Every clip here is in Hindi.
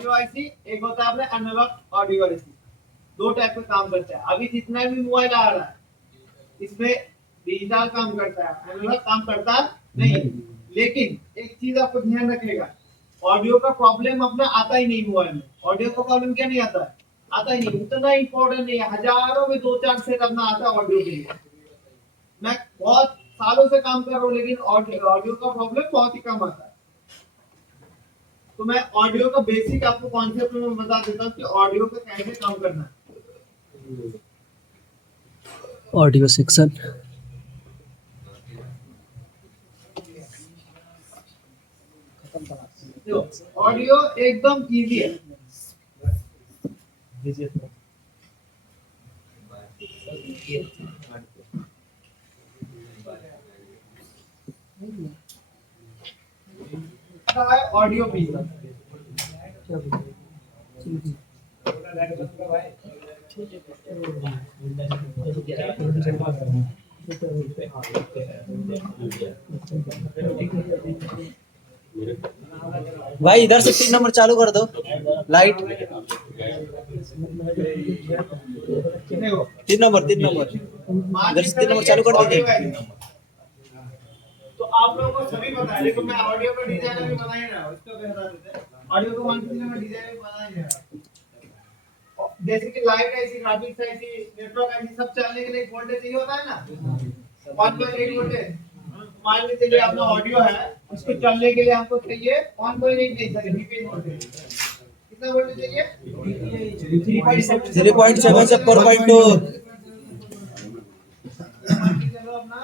ऑडियो आईसी, एक होता है अपने एनालॉग ऑडियो आईसी। दो टाइप का काम करता है। अभी जितना भी मोबाइल आ रहा है इसमें डिजिटल काम करता है, एनालॉग काम करता नहीं। लेकिन एक चीज आपको ध्यान रखिएगा, ऑडियो का प्रॉब्लम अपना आता ही नहीं मोबाइल में। ऑडियो का प्रॉब्लम क्या नहीं आता है? आता ही नहीं, उतना इंपॉर्टेंट नहीं है। हजारों में दो चार सेट अपना आता है ऑडियो के लिए। मैं बहुत सालों से काम कर रहा हूँ लेकिन ऑडियो का प्रॉब्लम बहुत ही कम आता है। तो मैं ऑडियो का बेसिक आपको कॉन्सेप्ट में बता देता हूँ कि ऑडियो का कैसे काम करना है। ऑडियो सेक्शन ऑडियो एकदम इजी है। ऑडियो पीस भाई इधर से 3 नंबर चालू कर दो लाइट। 3 नंबर इधर से 3 नंबर चालू कर दीजिए। तो आप लोगों को सभी पता है, लेकिन मैं ऑडियो का डिजाइन अभी बना ही रहा हूँ, इसको बता देते हैं। ऑडियो को मान लीजिए मैं डिजाइन बना ही रहा हूँ। जैसे कि लाइट ऐसी, ग्राफिक्स ऐसी, नेटवर्क ऐसी, सब चलने के लिए वोल्टेज चाहिए होता है ना, 1.8 वोल्टेज। मान लीजिए ये अपना ऑडियो है, उसको चलने के लिए हमको चाहिए 1.8 नहीं सर, वीपीएन वोल्टेज। कितना वोल्टेज चाहिए? 3.7 से 4.2। चलो अपना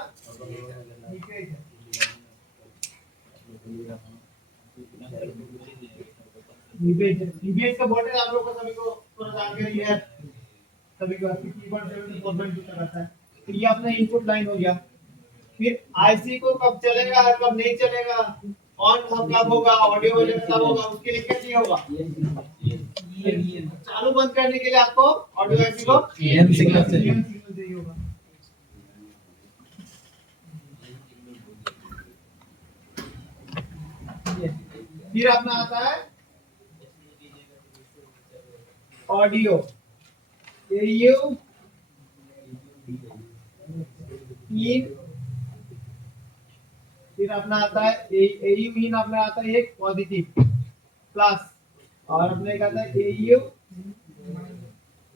वीपीएन है। वीपीएन का वोल्टेज आप लोगों को सभी को थोड़ा जानकारी है, सभी को 3.7 से 4.2 तक आता है। तो ये अपना इनपुट लाइन हो गया। फिर आईसी को कब चलेगा कब नहीं चलेगा, ऑन कब होगा, ऑडियो वॉल्यूम कब होगा, उसके लिए क्या चाहिए होगा? चालू बंद करने के लिए आपको ऑडियो आईसी को EN सिग्नल चाहिए होगा। फिर अपना आता है ऑडियो एयू इन। फिर अपना आता है एयू इन, अपना आता है एक पॉजिटिव प्लस, और अपने एक आता है एयू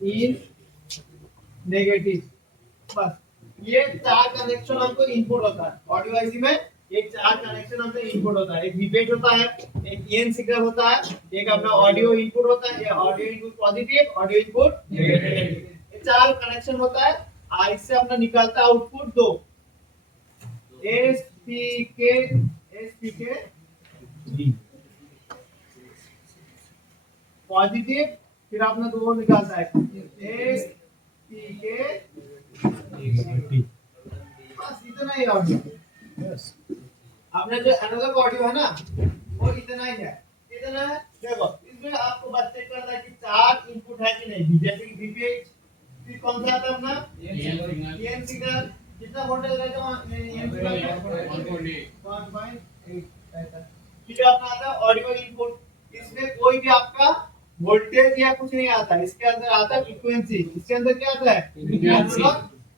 इन नेगेटिव। बस ये चार कनेक्शन हमको इनपुट होता है ऑडियो आईसी में। एक चार कनेक्शन हमको इनपुट होता है, एक वीपेट होता है, एक ईएन सिग्नल होता है, एक अपना ऑडियो इनपुट होता है, audio input positive, audio input negative. ये चार कनेक्शन होता है। इससे अपना निकलता है आउटपुट दो, एसपीके पॉजिटिव, फिर अपना दो निकालता है एसपीके। बस इतना ही ऑडियो। अपना जो एनालॉग ऑडियो है ना वो इतना ही है। कितना है देखो, इसमें आपको बस चेक करना है कि चार इनपुट है कि नहीं। जैसे कि वीपीएच, फिर कौन सा आता है अपना ईएन सिग्नल, कितना वोल्टेज रहता है ईएन सिग्नल 1.8 रहता है। फिर अपना आता है ऑडियो इनपुट, इसमें कोई भी आपका वोल्टेज या कुछ नहीं आता, इसके अंदर आता है फ्रीक्वेंसी। इसके अंदर क्या आता है?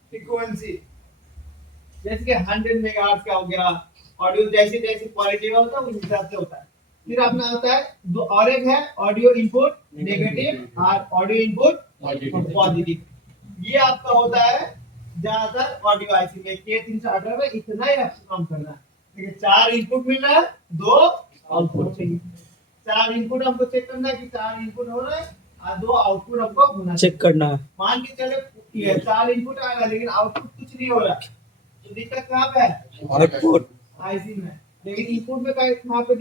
फ्रीक्वेंसी। जैसे कि 100 मेगाहर्ट्ज का हो गया, ऑडियो जैसे जैसे क्वालिटी का होता है उस हिसाब से होता है। फिर अपना आता है दो और एक है ऑडियो इनपुट नेगेटिव और ऑडियो इनपुट पॉजिटिव। ये आपका होता है ज्यादातर ऑडियो आईसी में के 318 में इतना ही आपको काम करना है। ठीक है, चार इनपुट मिल रहा है, दो आउटपुट चाहिए। चार इनपुट हमको चेक करना है कि चार इनपुट हो रहा है और दो आउटपुट हमको होना चेक करना है। मान के चले चार इनपुट आ रहा है लेकिन आउटपुट कुछ नहीं हो रहा, तो दिक्कत कहाँ पे है? आउटपुट आईसी में। लेकिन इनपुट में कहाँ पे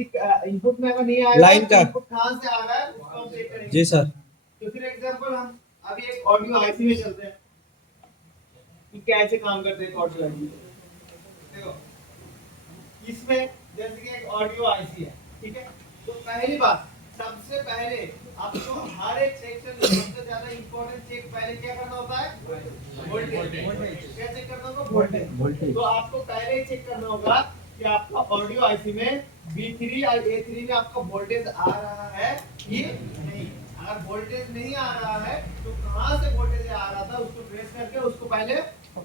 इनपुट में अगर नहीं आया लाइन का इनपुट कहाँ से आ रहा है उसको हम चेक करेंगे। जी सर। तो फिर एग्जांपल हम अभी एक ऑडियो आईसी में चलते हैं कि कैसे काम करते हैं ऑडियो आईसी। देखो इसमें जैसे कि एक ऑडियो आईसी है, ठीक है। तो पहली बात, सबसे पहले आपको हर एक सेक्शन में सबसे ज्यादा इंपॉर्टेंट चेक पहले क्या करना होता है? वोल्टेज। क्या चेक करना होगा? वोल्टेज। तो आपको पहले ही चेक करना होगा कि कि आपका ऑडियो आईसी में B3 और A3 में आपका वोल्टेज आ रहा है कि नहीं। अगर वोल्टेज नहीं आ रहा है तो कहां से वोल्टेज आ रहा था उसको ट्रेस करके उसको पहले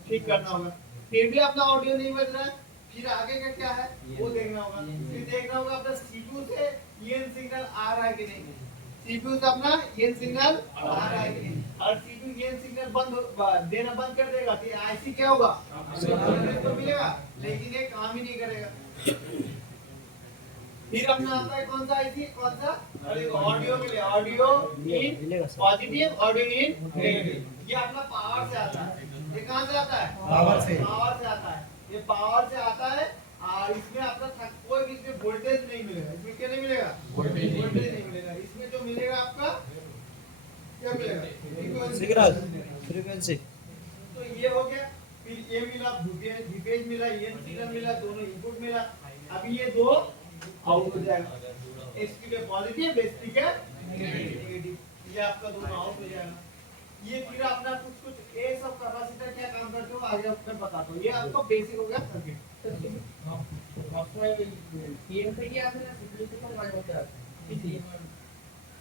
ठीक करना होगा। फिर भी अपना ऑडियो नहीं बज रहा है, फिर आगे का क्या है वो देखना होगा। फिर देखना होगा अपना सीपीयू से ये सिग्नल आ रहा है कि नहीं, सीपीयू से अपना ये सिग्नल आ रहा है कि नहीं। और सीपीयू ये सिग्नल देना बंद कर देगा तो आईसी क्या होगा, तो मिलेगा, लेकिन ये काम ही नहीं करेगा। फिर अपना आता है कौन सा आईसी, कौन सा, ऑडियो के लिए audio in positive, audio in negative. ये अपना पावर से आता है। ये कहां से आता है, पावर से आता है। ये पावर से आता है और इसमें अपना कोई भी इसमें वोल्टेज नहीं मिलेगा। इसमें क्या नहीं मिलेगा, वोल्टेज नहीं मिलेगा। इसमें जो मिलेगा आपका क्या मिलेगा, फ्रीक्वेंसी। तो ये हो गया। फिर ये मिला वीपेज मिला, ये सिग्नल मिला, दोनों इनपुट मिला। अभी ये दो आउट हो जाएगा, एसपी के पॉजिटिव, एसपी के नेगेटिव, ये आपका दोनों आउट हो जाएगा। ये फिर अपना कुछ ये सब कैपेसिटर क्या काम करते हो आगे आपको बताता हूं। ये आपका बेसिक हो गया सर्किट।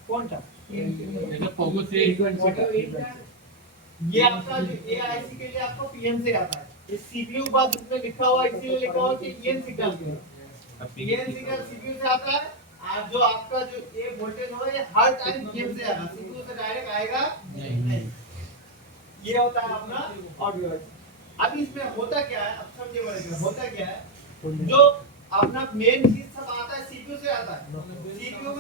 कौन सा ये आपका जो एआईसी के लिए आपको पीएम से आता है। ये सीपीयू बाद उसमें लिखा हुआ है, इसीलिए लिखा हुआ है कि एन सिग्नल के लिए। एन सिग्नल सीपीयू से आता है और जो आपका जो ये वोल्टेज होगा ये हर टाइम पीएम से आएगा, सीपीयू से डायरेक्ट आएगा नहीं। ये होता है अपना ऑडियो। अब इसमें होता क्या है, अब समझिए बड़े होता क्या है, जो अपना मेन चीज सब आता है सीपीयू से आता है। सीपीयू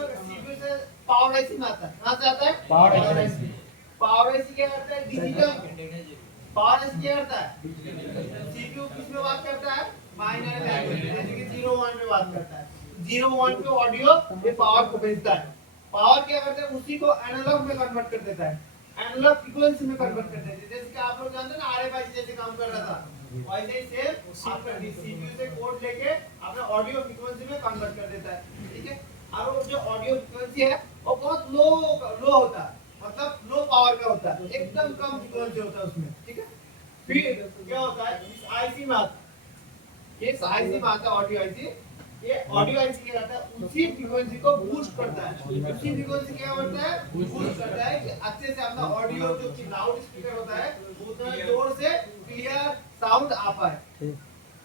से पावर आईसी में आता है। कहां से आता है, पावर आईसी। पावर आईसी क्या करता है, डिजिटल पावर आईसी क्या करता है, सीपीयू किस में बात करता है, बाइनरी लैंग्वेज, जैसे कि 0 1 में बात करता है। 0 1 पे ऑडियो ये पावर को भेजता है। पावर क्या करता है, उसी को एनालॉग में कन्वर्ट कर देता है, एनालॉग फ्रीक्वेंसी में कन्वर्ट कर देते हैं। जैसे कि आप लोग जानते हैं ना आरएफआईसी जैसे काम कर रहा था, वैसे ही सेम आपका सीपीयू से कोड लेके अपना ऑडियो फ्रीक्वेंसी में कन्वर्ट कर देता है। ठीक है, और वो जो ऑडियो फ्रीक्वेंसी है वो बहुत लो होता है, मतलब लो पावर का होता है, एकदम कम फ्रीक्वेंसी होता है उसमें। ठीक है, फिर क्या होता है, इस आईसी में आता है, इस आईसी में आता है ऑडियो आईसी। ये ऑडियो आईसी क्या करता है, उसी फ्रीक्वेंसी को बूस्ट करता है। उसी फ्रीक्वेंसी क्या करता है, बूस्ट करता है कि अच्छे से अपना ऑडियो जो कि लाउड स्पीकर होता है उतना जोर से क्लियर साउंड आ पाए।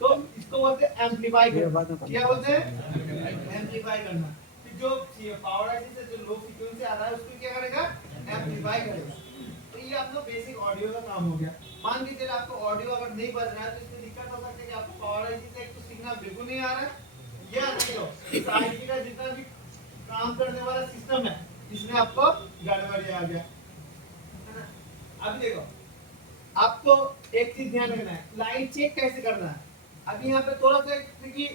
तो इसको बोलते हैं एम्पलीफाई करना। क्या बोलते हैं, एम्पलीफाई करना। फिर जो पावर आईसी से जो लो फ्रीक्वेंसी आ रहा है उसको क्या करेगा, एम्पलीफाई करेगा। तो ये अपना बेसिक ऑडियो का काम हो गया। मान के चलिए आपको ऑडियो अगर नहीं बज रहा है तो इसमें दिक्कत हो सकती है कि आपको पावर आईसी से एक तो सिग्नल बिल्कुल नहीं आ रहा है, या नहीं हो इस आईसी का जितना भी काम करने वाला सिस्टम है इसमें आपको गड़बड़ी आ गया। अभी देखो आपको एक चीज ध्यान रखना है, लाइन चेक कैसे करना है। अभी यहाँ पे थोड़ा सा ट्रिकी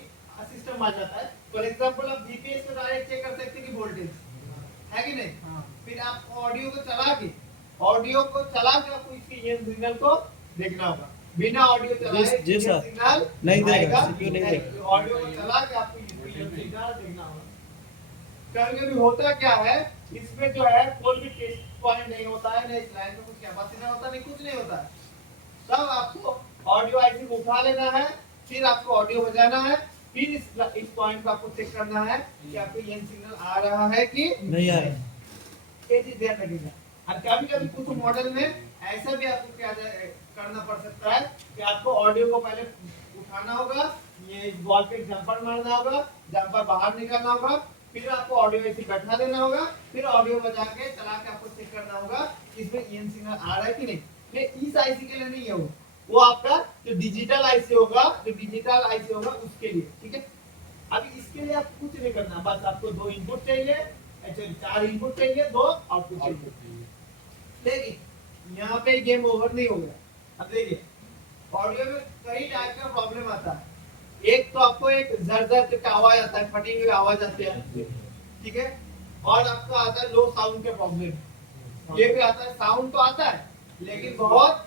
सिस्टम आ जाता है। फॉर एग्जांपल आप जीपीएस पे डायरेक्ट चेक कर सकते हैं कि वोल्टेज है कि नहीं। फिर आप ऑडियो को चला के आपको इसकी ये सिग्नल को देखना होगा। बिना ऑडियो चलाए जी सर, सिग्नल नहीं देगा, सीपीयू नहीं देगा। ऑडियो को चला के आपको ये सिग्नल देखना होगा। कभी-कभी होता क्या है, इसमें जो है कोई भी टेस्ट पॉइंट नहीं होता है, नहीं इस लाइन में कुछ कैपेसिटर होता नहीं, कुछ नहीं होता है। तब आपको ऑडियो आईसी को उठा लेना है, फिर आपको ऑडियो बजाना है, फिर इस पॉइंट को आपको चेक करना है कि आपको ये सिग्नल आ रहा है कि नहीं आ रहा है। ये चीज ध्यान रखिएगा। और कभी-कभी कुछ मॉडल में ऐसा भी आपको क्या करना पड़ सकता है कि आपको ऑडियो को पहले उठाना होगा, ये वॉल पे जंपर मारना होगा, जंपर बाहर निकालना होगा, फिर आपको ऑडियो ऐसे बैठा देना होगा, फिर ऑडियो बजा के चला के आपको चेक करना होगा कि इसमें इन सिग्नल आ रहा है कि नहीं। ये इस आईसी के लिए नहीं है, वो आपका जो डिजिटल आईसी होगा, उसके लिए। ठीक है, अभी इसके लिए आपको कुछ नहीं करना, बस आपको 2 इनपुट चाहिए, एक्चुअली 4 इनपुट चाहिए, 2 आउटपुट चाहिए। लेकिन यहाँ पे गेम ओवर नहीं हो गया। अब देखिए ऑडियो में कई टाइप का प्रॉब्लम आता है। एक तो आपको एक जर का आवाज आता है, फटी हुई आवाज आती है, ठीक है, और आपका आता है लो साउंड के प्रॉब्लम। ये भी आता है, साउंड तो आता है लेकिन बहुत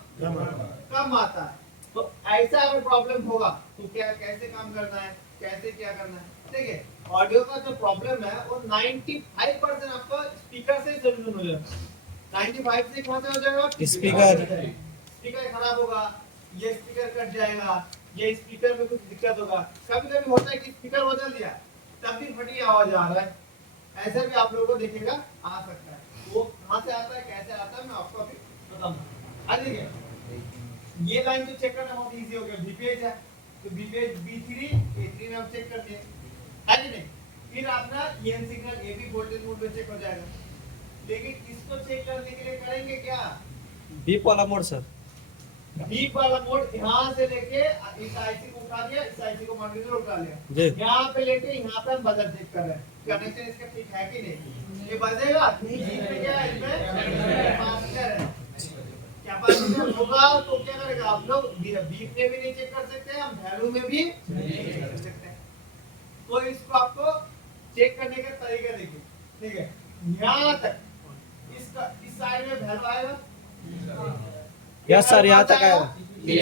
कम आता है। तो ऐसा अगर प्रॉब्लम होगा तो क्या कैसे काम करना है, कैसे क्या करना है। देखिए ऑडियो का जो प्रॉब्लम है वो 95% आपको स्पीकर से सोल्यूशन हो जाएगा। 95 से कहां से हो जाएगा, स्पीकर खराब होगा, ये स्पीकर कट जाएगा, ये स्पीकर में कुछ दिक्कत होगा। कभी कभी होता है कि स्पीकर बदल दिया तब भी फटी आवाज आ रहा है, ऐसे भी आप लोगों को देखेगा आ सकता है। वो कहाँ से आता है कैसे आता है मैं आपको अभी बताऊंगा। आज देखिए ये लाइन तो चेक करना बहुत इजी हो गया, बीपीएच है तो बीपीएच B3 A3 में हम चेक करते हैं, है कि नहीं। फिर अपना EN signal AB voltage mode में चेक हो जाएगा। लेकिन इसको चेक करने के लिए करेंगे क्या, बीप वाला मोड सर। बीप वाला मोड यहाँ से लेके इस आईसी को उठा दिया, इस आईसी को मान लीजिए उठा जी। लिया, यहाँ पे लेके यहाँ पे हम बजर चेक कर रहे हैं कनेक्शन इसका ठीक है कि नहीं। ये बजेगा इसमें क्या है, इसमें कैपेसिटर है, कैपेसिटर होगा तो क्या करेगा आप लोग बीप में भी नहीं चेक कर सकते हैं, हम वैल्यू में भी नहीं चेक कर सकते हैं। तो इसको आपको चेक करने का तरीका देखिए, ठीक है। यहाँ तक इसका इस साइड में वैल्यू आएगा, यस सर, यहाँ तक आएगा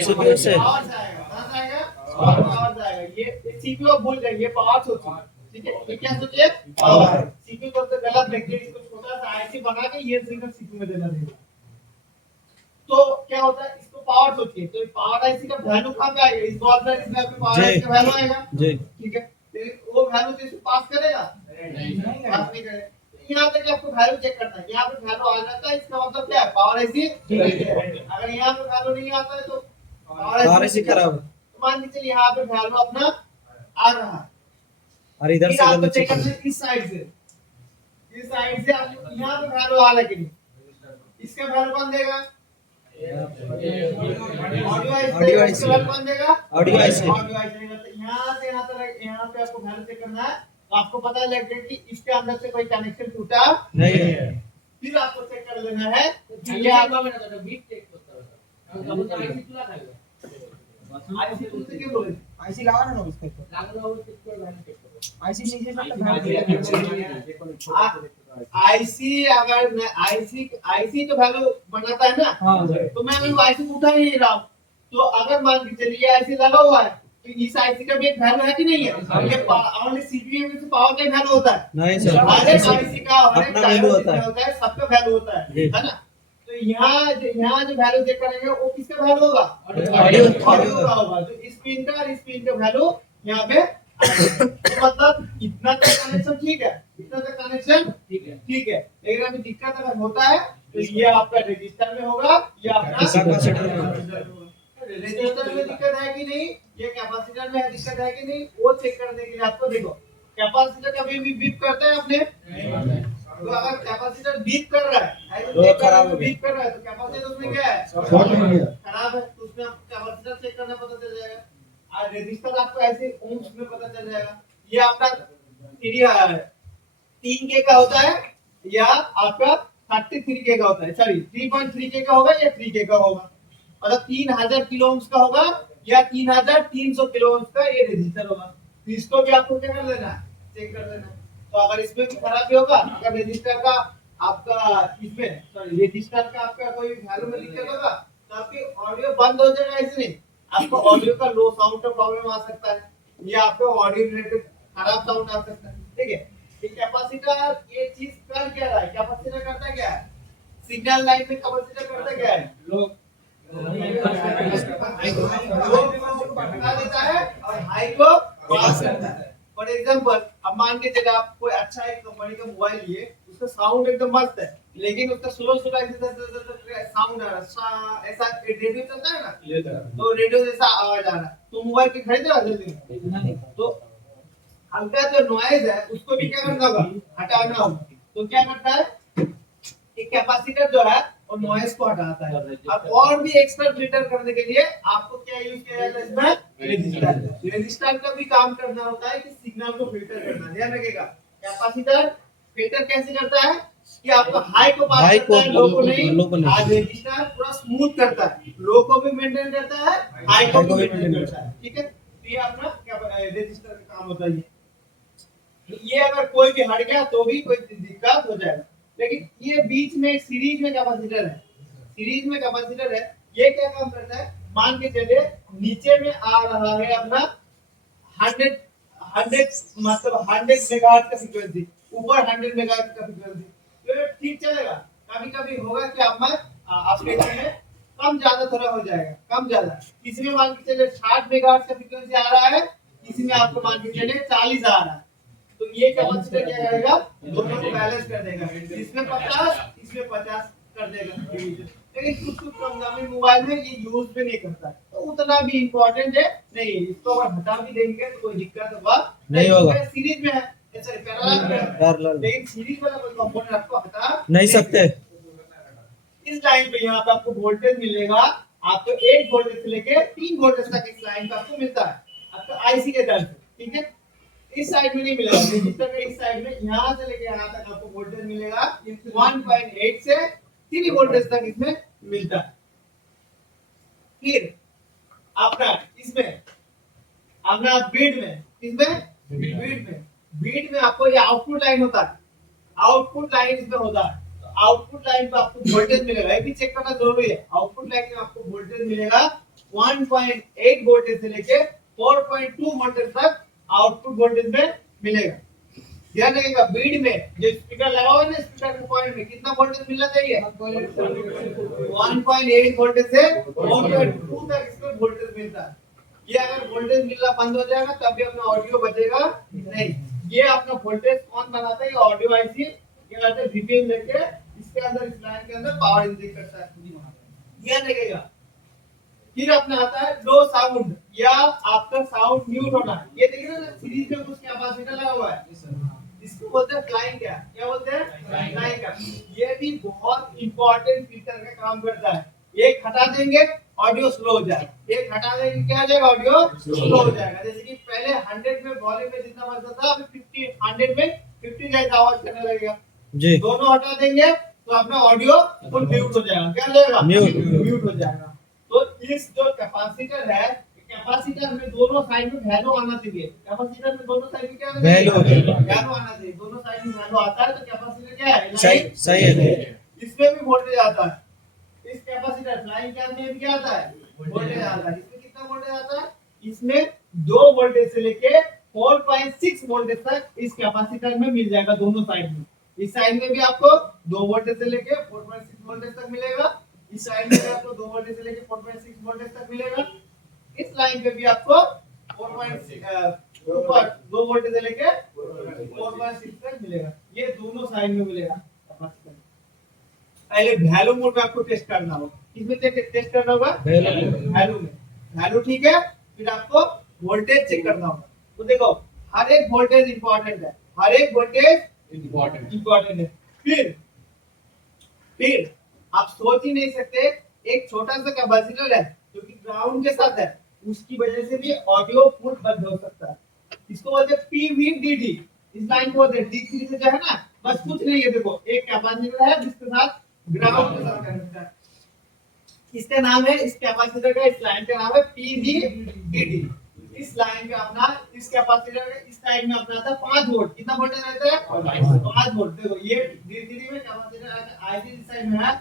सीपीयू से। पावर से आएगा, कहाँ से आएगा, पावर से आएगा। ये सीपीयू भूल जाइए, पावर सोचिए, ठीक है। ये क्या सोचिए, पावर। सीपीयू को तो गलत देखिए, इसको छोटा सा आईसी बना के ये सिग्नल सीपीयू में देना देगा। तो क्या होता है, इसको पावर सोचिए, तो पावर आईसी का वैल्यू कहाँ पे आएगा, इस बॉल पर, इस पे पावर आईसी का वैल्यू आएगा जी, ठीक है। लेकिन वो वैल्यू तो इसको पास करेगा नहीं, पास नहीं करेगा। यहाँ तक आपको वैल्यू चेक करना है, यहाँ पे वैल्यू आ जाता है इसका मतलब क्या है, पावर आईसी। अगर यहाँ पे वैल्यू नहीं आता है तो पावर आईसी खराब है। तो मान के चलिए यहाँ पे वैल्यू अपना आ रहा है, और इधर फिर से आपको गलत चेक चेक करना है इस साइड से, इस साइड से आपको यहाँ पे वैल्यू आ रहा है कि नहीं, इसका वैल्यू कौन देगा, ऑडियो आईसी। इसका वैल्यू कौन देगा, ऑडियो आईसी। यहाँ से यहाँ तक, यहाँ पे आपको वैल्यू चेक करना है, तो आपको पता लग गया कि इसके अंदर से कोई कनेक्शन टूटा नहीं है। फिर आपको चेक कर लेना है कि ये आपका आईसी टूटते क्यों बोले, आईसी लगा ना उसके आईसी नीचे आईसी अगर आईसी तो वैल्यू बनाता है ना, हाँ तो मैं वो आईसी उठा ही नहीं रहा हूँ। तो अगर मान के चलिए आईसी लगा हुआ है तो इस आईसी का भी एक वैल्यू है कि नहीं है, ये ओनली सीपीयू में से पावर का वैल्यू होता है नहीं सर, हर एक आईसी का हर एक अपना वैल्यू होता है, सबका वैल्यू होता जी। है ना। तो यहाँ जो वैल्यू चेक करेंगे वो किसका वैल्यू होगा, ऑडियो का होगा। तो इस पिन का और इस पिन का वैल्यू यहाँ पे तो मतलब इतना तक कनेक्शन ठीक है, इतना तक कनेक्शन ठीक है। लेकिन अभी दिक्कत अगर होता है तो ये आपका रजिस्टर में होगा या अपना कैपेसिटर में होगा। रजिस्टर में दिक्कत है कि नहीं, ये कैपेसिटर में दिक्कत है कि नहीं, वो चेक करने के लिए आपको देखो कैपेसिटर कभी भी बीप करता है अपने, तो अगर कैपेसिटर बीप कर रहा है तो खराब हो गया। बीप कर रहा है तो कैपेसिटर उसमें क्या है, खराब है, तो उसमें आपको कैपेसिटर चेक करना पता चल जाएगा। और रजिस्टर आपको ऐसे ओम्स में पता चल जाएगा। ये आपका 3K का होता है या आपका 33K का होता है, सॉरी 3.3K का होगा या 3K का होगा, मतलब 3000 किलो ओम्स का होगा या 3300 किलो ओम्स का ये रजिस्टर होगा। तो इसको भी आपको क्या कर लेना है, चेक कर लेना है। तो अगर इसमें भी खराबी होगा, अगर रजिस्टर का आपका इसमें सॉरी रजिस्टर का आपका कोई वैल्यू में दिक्कत होगा तो आपकी ऑडियो बंद हो जाएगा, ऐसे नहीं आपको ऑडियो का लो साउंड का प्रॉब्लम आ सकता है या आपको ऑडियो रिलेटेड खराब साउंड आ सकता है, ठीक है। ये कैपेसिटर ये चीज कर क्या रहा है, कैपेसिटर करता क्या है, सिग्नल लाइन में कैपेसिटर करता क्या है, लो को बढ़ा देता है और हाई को पास करता है। फॉर एग्जांपल अब मान के चलिए आप कोई अच्छा एक कंपनी का मोबाइल लिए, उसका साउंड एकदम मस्त है लेकिन उसका स्लो साउंड आ रहा है, ऐसा रेडियो चलता है ना, तो रेडियो जैसा आवाज आ रहा है, तो मोबाइल के खरीदे ना जल्दी में, तो हल्का जो नॉइज है उसको भी क्या करना होगा, हटाना होगा। तो क्या करता है एक कैपेसिटर जो है वो नॉइज को हटाता है। अब और भी एक्स्ट्रा फिल्टर करने के लिए आपको क्या यूज किया जाता है, इसमें रजिस्टर। रजिस्टर का भी काम करना होता है कि सिग्नल को फिल्टर करना, ध्यान रखिएगा। कैपेसिटर फिल्टर कैसे करता है कि आपको हाई को पास करता है, लो को नहीं। आज रजिस्टर पूरा स्मूथ करता है, लो को भी मेंटेन करता है, हाई को भी मेंटेन करता है, ठीक है। तो ये अपना रजिस्टर का काम होता है। ये अगर कोई भी हट गया तो भी कोई दिक्कत हो जाएगा। लेकिन ये बीच में एक सीरीज में कैपेसिटर है, सीरीज में कैपेसिटर है, ये क्या काम करता है, मान के चलिए नीचे में आ रहा है अपना 100 मतलब 100 मेगाहर्ट्ज का फ्रीक्वेंसी, ऊपर 100 मेगाहर्ट्ज का फ्रीक्वेंसी, तो ठीक चलेगा। कभी कभी होगा कि आपके में कम ज्यादा थोड़ा हो जाएगा, कम ज्यादा किसी में मान के चले 60 मेगाहर्ट्ज का फ्रीक्वेंसी आ रहा है, किसी में आपको मान के चले 40 आ रहा है, तो ये कैपेसिटर क्या करेगा, दोनों को बैलेंस कर देगा, इसमें 50 इसमें 50 कर देगा। लेकिन कुछ प्रोग्रामिंग मोबाइल में ये यूज भी नहीं करता, तो उतना भी इम्पोर्टेंट है नहीं, इसको अगर हटा भी देंगे तो कोई दिक्कत होगा नहीं होगा। सीरीज में है, सॉरी पैरेलल में है, पैरेलल लेकिन सीरीज वाला कोई कंपोनेंट आपको हटा नहीं सकते। इस लाइन पे यहाँ पे आपको वोल्टेज मिलेगा, आपको 1 वोल्टेज से लेके 3 वोल्टेज तक इस लाइन पे आपको मिलता है, आपको आईसी के दर से, ठीक है। इस साइड में नहीं मिलेगा, रजिस्टर के इस साइड में यहाँ से लेके यहाँ तक आपको वोल्टेज मिलेगा 1.8 से 3 वोल्टेज तक इसमें मिलता है। फिर आपका इसमें अपना बीट में आपको ये आउटपुट लाइन होता है, आउटपुट लाइन इसमें होता है, तो आउटपुट लाइन पे आपको वोल्टेज मिलेगा, ये भी चेक करना जरूरी है। आउटपुट लाइन में आपको वोल्टेज मिलेगा 1.8 वोल्टेज से लेके 4.2 वोल्टेज तक आउटपुट वोल्टेज में मिलेगा। ध्यान रखिएगा, बीट में जो स्पीकर लगा हुआ है ना, स्पीकर के पॉइंट में कितना वोल्टेज मिलना चाहिए, 1.8 वोल्टेज से 4.2 तक इसमें वोल्टेज मिलता है। ये अगर वोल्टेज मिलना बंद हो जाएगा तब भी अपना ऑडियो बचेगा नहीं। ये अपना वोल्टेज कौन बनाता है, ये ऑडियो आईसी क्या करते हैं, वीपीएन लेके इसके अंदर इस लाइन के अंदर पावर इंजेक्ट करता है, ध्यान रखिएगा। फिर अपना आता है लो साउंड या आपका साउंड म्यूट होना, ये देखिए ना सीरीज में कुछ कैपेसिटर लगा हुआ है, इसको बोलते हैं फ्लाइंग कैप, क्या बोलते हैं, फ्लाइंग कैप। ये भी बहुत इंपॉर्टेंट फीचर का काम करता है। एक हटा देंगे ऑडियो स्लो हो जाएगा, एक हटा देंगे क्या हो जाएगा, ऑडियो स्लो हो जाएगा। जैसे कि पहले 100 में वॉल्यूम में जितना बजता था, अभी 100 में 50 जैसा आवाज करने लगेगा जी। दोनों हटा देंगे तो अपना ऑडियो फुल म्यूट हो जाएगा, क्या हो जाएगा, म्यूट हो जाएगा। तो इस जो कैपेसिटर है, कैपेसिटर में दोनों साइड में वैल्यू आना चाहिए, कैपेसिटर में दोनों साइड में क्या आना चाहिए, वैल्यू आना चाहिए। दोनों साइड में वैल्यू आता है तो कैपेसिटर क्या है, सही है। इसमें भी वोल्टेज आता है, इस कैपेसिटर फ्लाइंग कैप में भी क्या आता है, वोल्टेज आता है। इसमें कितना वोल्टेज आता है, इसमें 2 वोल्टेज से लेके 4.6 वोल्टेज तक इस कैपेसिटर में मिल जाएगा दोनों साइड में। इस साइड में भी आपको 2 वोल्टेज से लेके 4.6 वोल्टेज तक मिलेगा, इस साइड में भी आपको 2 वोल्टेज से लेके 4.6 वोल्टेज तक मिलेगा, इस लाइन पे भी आपको 2 वोल्टेज से लेके 4.6 तक मिलेगा, ये दोनों साइड में मिलेगा। पहले वैल्यू मोड में आपको टेस्ट करना होगा, किसमें टेस्ट करना होगा, वैल्यू में। वैल्यू ठीक है, फिर आपको वोल्टेज चेक करना होगा। तो देखो हर एक वोल्टेज इंपॉर्टेंट है, हर एक वोल्टेज इंपॉर्टेंट है। फिर आप सोच ही नहीं सकते, एक छोटा सा कैपेसिटर है जो कि ग्राउंड के साथ है, उसकी वजह से भी ऑडियो फुल बंद हो सकता है। इसको बोलते हैं पीवीडीडी, इस लाइन को बोलते हैं डी3 से जो है ना, बस कुछ नहीं है। देखो एक कैपेसिटर है जिसके साथ ग्राउंड के साथ कनेक्ट है, इसका नाम है, इस कैपेसिटर का, इस लाइन का नाम है पीवीडीडी। इस लाइन पे अपना, इस कैपेसिटर के इस साइड में अपना था 5 वोल्ट, कितना वोल्टेज रहता है, 5 वोल्ट। देखो ये डी3 में कैपेसिटर आईसी इस साइड में है,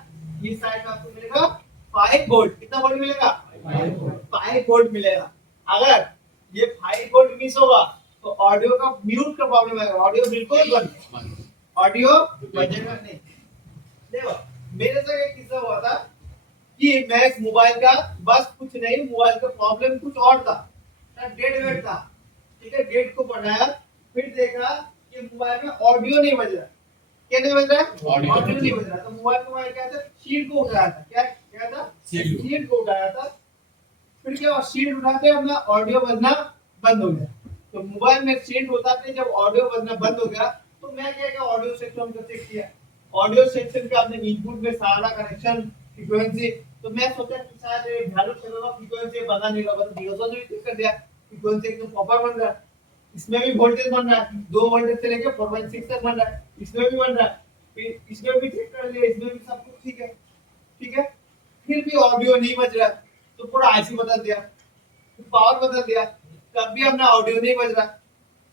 इस साइड में आपको मिलेगा 5 वोल्ट, कितना वोल्ट मिलेगा, 5 वोल्ट मिलेगा। अगर ये 5 वोल्ट मिस होगा तो ऑडियो का म्यूट का प्रॉब्लम आएगा, ऑडियो बिल्कुल बंद, ऑडियो बजेगा नहीं। देखो मेरे साथ एक किस्सा हुआ था कि मैं मोबाइल का, बस कुछ नहीं, मोबाइल का प्रॉब्लम कुछ और था, डेड वेट था, ठीक है। डेड को बढ़ाया, फिर देखा कि मोबाइल में ऑडियो नहीं बज रहा, क्या नहीं बज रहा है, ऑडियो नहीं बज रहा। तो मोबाइल को मैं क्या था, शीट को उठाया था, क्या था, शीट को उठाया था। फिर क्या, शीट उठाते अपना ऑडियो बजना बंद हो गया। तो मोबाइल में शीट उठाते जब ऑडियो बजना बंद हो गया, तो मैं क्या ऑडियो सेक्शन को चेक किया, ऑडियो सेक्शन पे आपने इनपुट में सारा कनेक्शन फ्रीक्वेंसी, तो मैं सोचा कि शायद वैल्यू चलेगा, फ्रीक्वेंसी पता नहीं लगा, तो डीओसो ने चेक कर दिया, फ्रीक्वेंसी एकदम प्रॉपर बन रहा है। इसमें भी वोल्टेज बन रहा है, 2 वोल्टेज से लेके 4.6 तक बन रहा है, इसमें भी बन रहा है, फिर इसमें भी चेक कर लिया, इसमें भी सब कुछ ठीक है, ठीक है। फिर भी ऑडियो नहीं बज रहा, तो पूरा आईसी बदल दिया, पावर बदल दिया, तब भी अपना ऑडियो नहीं बज रहा।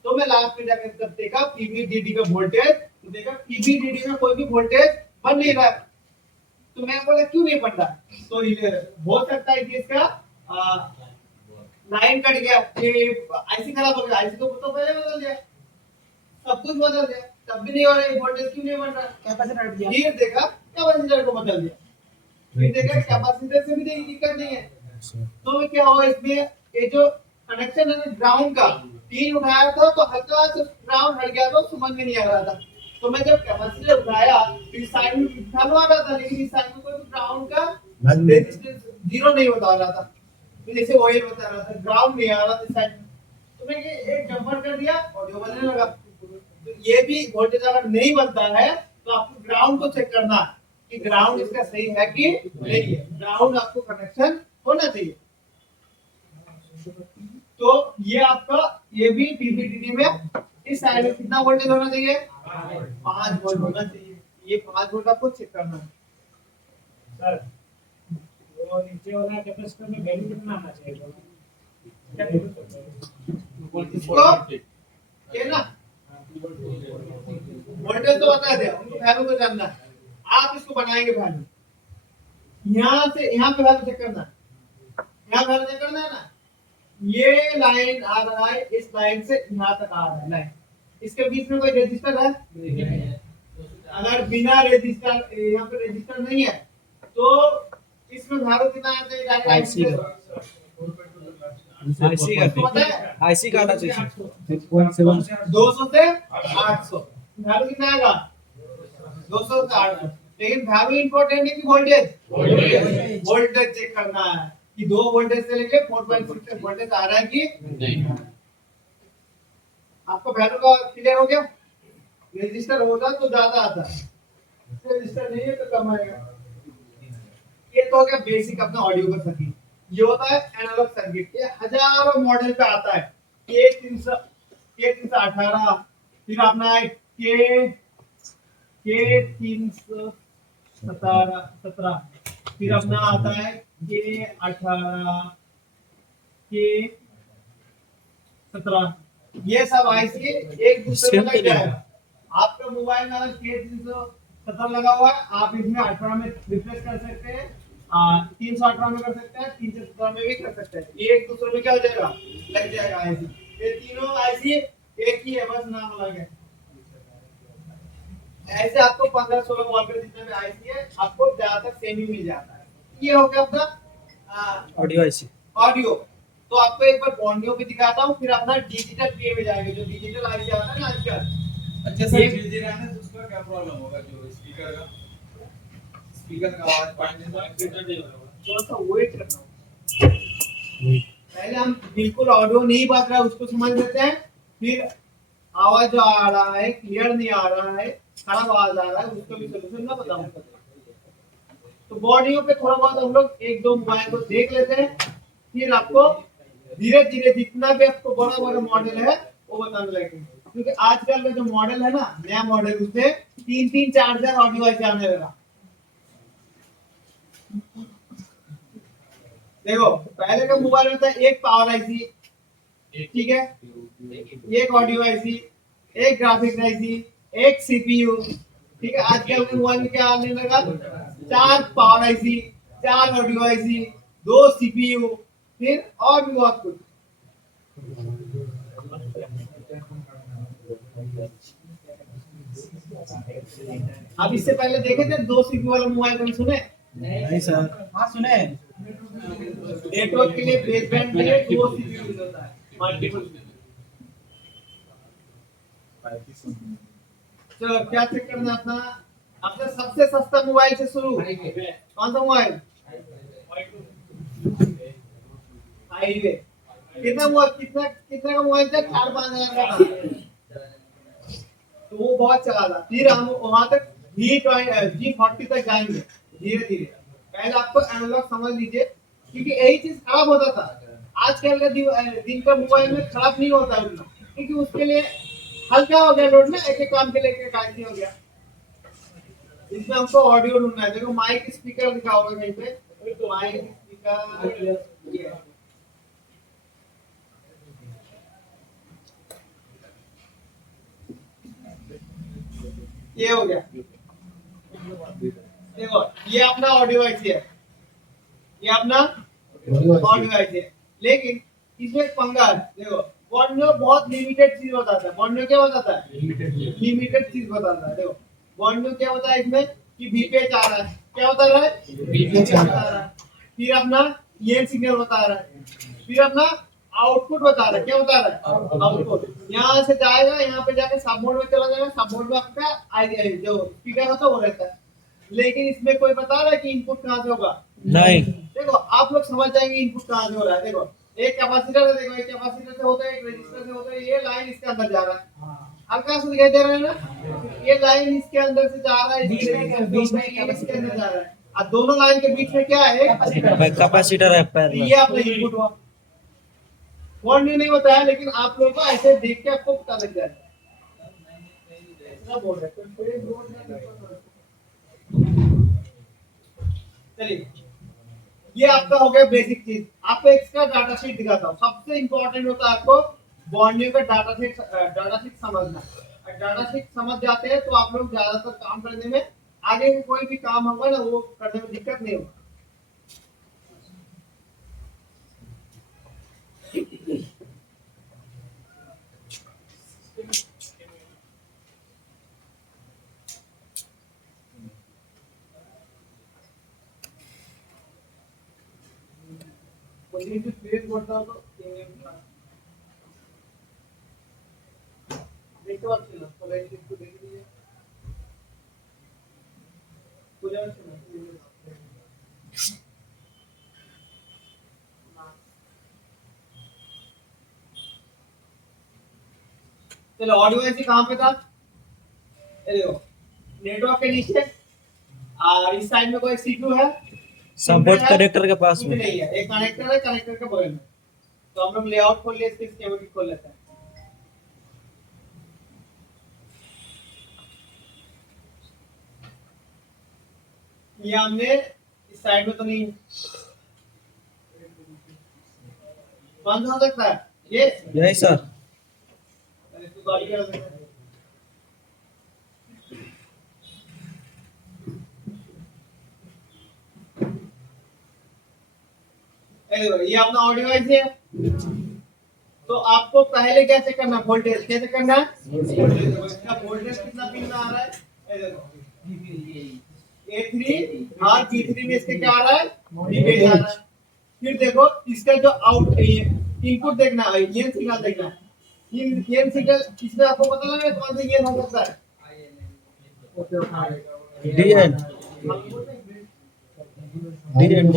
तो मैं लास्ट में जाकर जब देखा पीवीडीडी का वोल्टेज, तो देखा पीवीडीडी में कोई भी वोल्टेज बन नहीं रहा। तो मैं बोला क्यों नहीं बन रहा, तो हो सकता है कि इसका लाइन कट गया, ये आईसी खराब हो गया, आईसी को तो पहले बदल दिया, सब कुछ बदल दिया, तब भी नहीं हो रहा, वोल्टेज क्यों नहीं बन रहा, कैपेसिटर हट गया। फिर देखा कैपेसिटर को बदल दिया, फिर देखा कैपेसिटर से भी दिक्कत नहीं है, तो क्या हुआ इसमें, ये जो कनेक्शन है ना ग्राउंड का, तीन उठाया था तो हल्का सा ग्राउंड हट गया, तो समझ में नहीं आ रहा था। तो मैं जब कैपेसिटर उठाया तो इस साइड में चालू आ रहा था, लेकिन इस साइड में कोई ग्राउंड का रेजिस्टेंस जीरो नहीं बता रहा था, तो जैसे वही बता रहा था, ग्राउंड नहीं आ रहा था इस साइड में। तो मैं ये एक जम्पर कर दिया, ऑडियो बनने लगा। तो ये भी वोल्टेज अगर नहीं बनता है तो आपको ग्राउंड को चेक करना है कि ग्राउंड इसका सही है कि नहीं है, ग्राउंड आपको कनेक्शन होना चाहिए। तो ये आपका, ये भी पीपीटीडी में इस साइड में कितना वोल्टेज होना चाहिए, 5 वोल्ट होना चाहिए। ये 5 वोल्ट आपको चेक करना है। सर वो नीचे वाला कैपेसिटर में वैल्यू कितना आना चाहिए, क्या वैल्यू सकते हैं? इसको ये ना वोल्टेज तो बता दिया, उनको वैल्यू तो जानना है। आप इसको बनाएंगे वैल्यू, यहाँ से यहाँ पे वैल्यू चेक करना है, यहाँ वैल्यू चेक करना है ना। ये लाइन आ रहा है, इस लाइन से यहाँ तक आ रहा है लाइन, इसके बीच में कोई रजिस्टर है? अगर बिना रजिस्टर, यहाँ पे रजिस्टर नहीं है, तो इसमें वैल्यू कितना आना चाहिए? आईसी आईसी का आना चाहिए 200 से 800, वैल्यू कितना आएगा? 200 से 800। लेकिन वैल्यू इंपॉर्टेंट है कि वोल्टेज? वोल्टेज चेक करना है कि 2 वोल्टेज से लेके 4.6 तक वोल्टेज आ रहा है कि नहीं। आपको वैल्यू का क्लियर हो गया? रजिस्टर होगा तो ज्यादा आता है, रजिस्टर नहीं है तो कम आएगा। ये तो हो गया बेसिक अपना ऑडियो का सर्किट। ये होता है एनालॉग सर्किट, ये हजारों मॉडल पे आता है। K318, फिर अपना है K317, फिर अपना आता है K18, K17। ये सब आईसी एक दूसरे में लग जाएगा। आपका मोबाइल में अगर K317 लगा हुआ है, आप इसमें 18 में रिप्लेस कर सकते हैं, 318 में कर सकते हैं, 317 में भी कर सकते हैं। ये एक दूसरे में क्या हो जाएगा, लग जाएगा आईसी। ये तीनों आईसी एक ही है, बस नाम अलग है। ऐसे आपको 15-16 वोल्ट के जितने भी आईसी है, आपको ज्यादातर सेम ही मिल जाता है। ये हो गया अपना ऑडियो आईसी। ऑडियो। तो आपको एक बार ऑडियो भी दिखाता हूँ, फिर अपना डिजिटल पे में जाएंगे, जो डिजिटल आईसी आता है ना आजकल। अच्छा सर, डीजे गाने से उसका क्या प्रॉब्लम होगा, जो स्पीकर का आवाज पाने से थोड़ा सा वेट करना। पहले हम बिल्कुल ऑडियो नहीं बात रहा है उसको समझ लेते हैं, फिर आवाज जो आ रहा है क्लियर नहीं आ रहा है, खराब आवाज आ रहा है, उसका भी सलूशन ना बताऊंगा। तो बॉडियो पे थोड़ा बहुत हम लोग 1-2 मोबाइल को देख लेते हैं, फिर आपको धीरे धीरे जितना भी आपको बड़ा बड़ा मॉडल है वो बताने लगेंगे। क्योंकि आजकल का जो मॉडल है ना, नया मॉडल, उसमें 3-3 4 ऑडियो आईसी आने लगा। देखो पहले का मोबाइल में था एक पावर आईसी, ठीक है, एक ऑडियो आईसी, एक ग्राफिक्स आईसी, एक सीपीयू, ठीक है। आजकल के मोबाइल में क्या आने लगा, 4 power IC, 4 audio IC, 2 CPU, फिर और भी बहुत कुछ। अब इससे पहले देखे थे 2 सीपीयू वाला मोबाइल, कभी सुने? नहीं सर। हाँ सुने। नेटवर्क के लिए, बेसबैंड के लिए 2 सीपीयू यूज होता है, मल्टीपल। चलो क्या चेक करना है अपना, अपना सबसे सस्ता मोबाइल से शुरू। कौन सा मोबाइल? हाईवे। कितना का मोबाइल था? 4-5 हजार का था, तो वो बहुत चला था। फिर हम वहां तक G40 तक जाएंगे धीरे धीरे। पहले आपको एनालॉग समझ लीजिए, क्योंकि यही चीज खराब होता था। आजकल का दिन का मोबाइल में खराब नहीं होता उतना, क्योंकि उसके लिए हल्का हो गया लोड में, एक काम के लिए काफी हो गया। इसमें हमको ऑडियो ढूंढना है। देखो माइक स्पीकर लिखा होगा कहीं पे, तो माइक स्पीकर ये हो गया। देखो ये अपना ऑडियो आईसी है, ये अपना ऑडियो आईसी है, लेकिन इसमें एक पंगा है। देखो ऑडियो बहुत लिमिटेड चीज बताता है। ऑडियो क्या बताता है? लिमिटेड चीज बताता है। देखो ऑडियो क्या होता है इसमें कि वीपीएच आ रहा है, क्या बता रहा है? वीपीएच आ रहा है। फिर अपना ये सिग्नल बता रहा है। फिर अपना आउटपुट बता रहा है, क्या बता रहा है? आउटपुट। यहाँ से जाएगा, यहाँ पे जाके सब मोड में चला जाएगा। सब मोड में आपका जो स्पीकर होता है वो रहता है, लेकिन इसमें कोई बता रहा है कि इनपुट कहाँ से होगा? नहीं। देखो आप लोग समझ जाएंगे इनपुट कहाँ से हो रहा है। देखो एक कैपेसिटर है, देखो एक कैपेसिटर से होता है, एक रेजिस्टर से होता है, ये लाइन इसके अंदर जा रहा है। हल्का सा दिखाई दे रहा है ना? ये लाइन इसके अंदर से जा रहा है, बीच में ये इसके अंदर जा रहा है, और दोनों लाइन के बीच में क्या है? कैपेसिटर है तो पैरेलल। ये आपका इनपुट हुआ। कौन नहीं बताया, लेकिन आप लोगों को ऐसे देख के आपको पता लग जाएगा। बोल रहे चलिए, ये आपका हो गया बेसिक चीज। आपको एक्स्ट्रा डाटा शीट दिखाता हूँ। सबसे इंपॉर्टेंट होता है आपको बॉन्डिंग का डाटा शीट समझना। डाटा शीट समझ जाते हैं तो आप लोग ज्यादातर काम करने में, आगे में कोई भी काम होगा ना, वो करने में दिक्कत नहीं होगा। দেখতে পাচ্ছি না, তবে একটু দেখে দিয়ে বুঝা যাচ্ছে না। चलो ऑडियो ऐसी कहाँ पे था? ये देखो नेटवर्क के नीचे, और इस साइड में कोई C2 है, सब बोर्ड कनेक्टर के पास कुछ में। नहीं है, एक कनेक्टर है, कनेक्टर के बगल में। तो हम लोग लेआउट खोल लिए, इसके स्कीमेटिक खोल लेते हैं। ये हमने इस साइड में तो नहीं, कौन सा हो सकता है? ये यही सर। इसको गाड़ी कर देते हैं। ये अपना ऑडियो है। तो आपको पहले कैसे करना, वोल्टेज कैसे करना है? इसका वोल्टेज कितना पिन में आ रहा है? ये देखो A3 और G3 में इसके क्या आ रहा है? वोल्टेज आ रहा है। फिर देखो इसका जो आउट इनपुट देखना है, ये सिग्नल देखना है। ये सिग्नल इसमें आपको पता लगा कौन सा ये हो सकता है? DN DN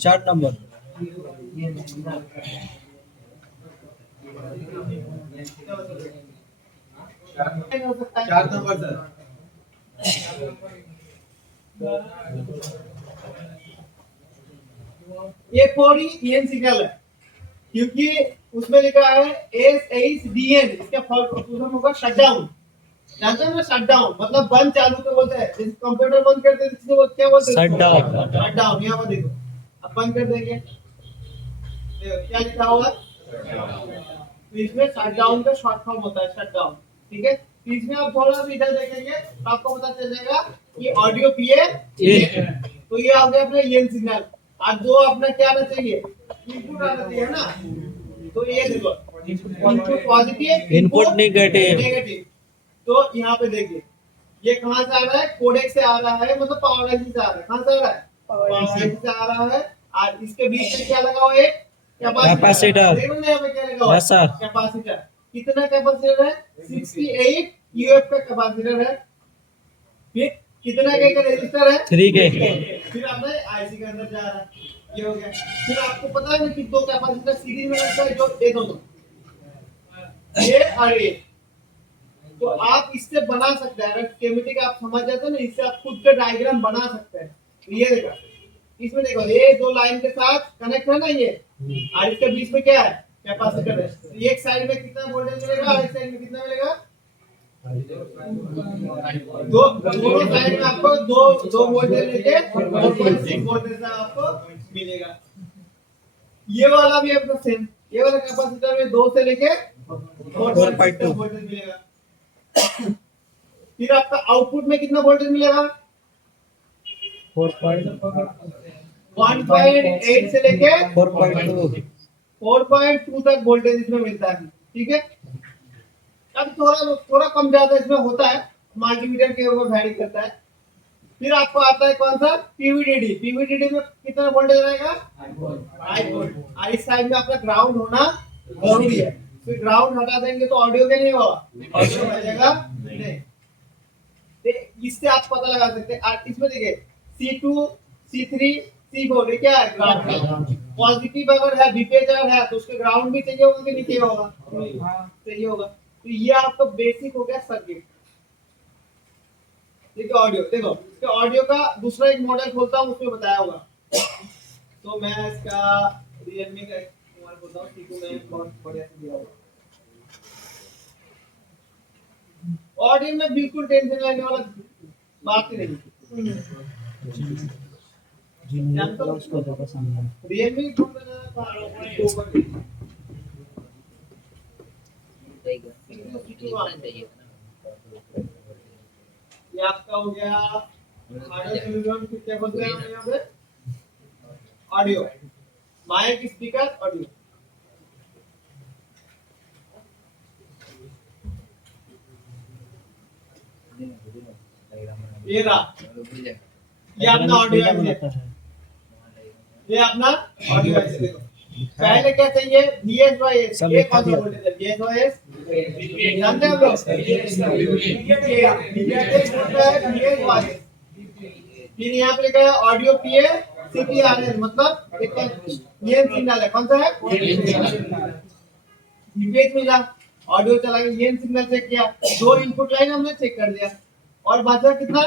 4 number. चार नंबर सर। ये कोडी EN सिग्नल है, क्योंकि उसमें लिखा है SHDN। इसका फुल फॉर्म होगा शटडाउन। जानते हैं ना, शटडाउन मतलब बंद चालू को बोलते हैं। जैसे कंप्यूटर बंद करते हैं इसको वो क्या बोलते हैं? शटडाउन। शटडाउन। यहाँ पर देखो, अब बंद कर देंगे, देखो क्या लिखा होगा? तो इसमें शटडाउन का शॉर्ट फॉर्म होता है, शटडाउन। ठीक है, तो इसमें आप थोड़ा सा इधर देखेंगे तो आपको पता चल जाएगा कि ऑडियो PA। तो ये आ गया अपना EN सिग्नल। अब जो अपना क्या आना चाहिए? इनपुट आना चाहिए ना। तो ये देखो, इनपुट पॉजिटिव, इनपुट नेगेटिव। तो यहाँ पे देखिए, ये कहाँ से आ रहा है? कोडेक से आ रहा है, मतलब पावर IC से आ रहा है। कहाँ से आ रहा है? पावर IC से आ रहा है। और इसके बीच में क्या लगा हुआ है? कैपेसिटर। देखो ना यहाँ पे क्या लगा हुआ है? Yes sir. कैपेसिटर। कितना कैपेसिटर है? 68 UF का कैपेसिटर है। फिर कितना के रेजिस्टर है? 3K। फिर आपने IC के अंदर जा रहा है, ये हो गया। फिर आपको पता है ना कि दो कैपेसिटर सीरीज में लगता है, जो ये दोनों, ये और ये। तो आप इससे बना सकते हैं, अगर स्कीमेटिक आप समझ जाते हैं ना, इससे आप खुद का डायग्राम बना सकते हैं। ये देखो, इसमें देखो ये दो लाइन के साथ कनेक्ट है ना ये, और इसके बीच में क्या है? कैपेसिटर है। तो एक साइड में कितना वोल्टेज मिलेगा और एक साइड में कितना मिलेगा? दोनों साइड में आपको दो वोल्टेज लेके 4.6 वोल्टेज का आपको मिलेगा। ये वाला भी आपको सेम, ये वाला कैपेसिटर में 2 से लेके 4.6 वोल्टेज मिलेगा। फिर आपका आउटपुट में कितना वोल्टेज मिलेगा? 1.8 से लेके 4.2 तक वोल्टेज इसमें मिलता है। ठीक है, अब थोड़ा कम ज्यादा इसमें होता है, मल्टीमीटर के ऊपर वैरी करता है। फिर आपको आता है कौन सा? PVDD। PVDD में कितना वोल्टेज रहेगा? 5 वोल्ट और इस साइड में आपका ग्राउंड होना जरूरी है। फिर ग्राउंड हटा देंगे तो ऑडियो के नहीं होगा, ऑडियो बजेगा नहीं। इससे आप पता लगा सकते हैं। और इसमें देखिए C2 C3 C4 ये क्या है? ग्राउंड। पॉजिटिव अगर है विपेजर है तो उसके ग्राउंड भी चाहिए होगा कि नहीं चाहिए होगा? चाहिए होगा। तो ये आपका बेसिक हो गया सर्किट। देखो ऑडियो, देखो इसके ऑडियो का दूसरा एक मॉडल खोलता हूँ, उसमें बताया होगा। तो मैं इसका Realme का एक मोबाइल खोलता हूँ, C2 में बहुत बढ़िया से दिया होगा। ऑडियो में बिल्कुल टेंशन लेने वाला बात ही नहीं। Realme फोन में ये आपका हो गया ऑडियो टेलीविजन, फिर क्या बोलते हैं यहाँ पे? Audio, mic, speaker, audio. ये रहा, ये अपना ऑडियो है, ये अपना ऑडियो है। देखो पहले क्या चाहिए? VS by S, ये कौन सा वोल्टेज है? VS by S जानते हैं हम लोग? फिर यहाँ पे लिखा है ऑडियो PA CPRN, मतलब एक ये सिग्नल है, कौन सा है? इमेज मिला, ऑडियो चला गया, ये सिग्नल चेक किया, 2 इनपुट लाइन हमने चेक कर दिया और बचा कितना?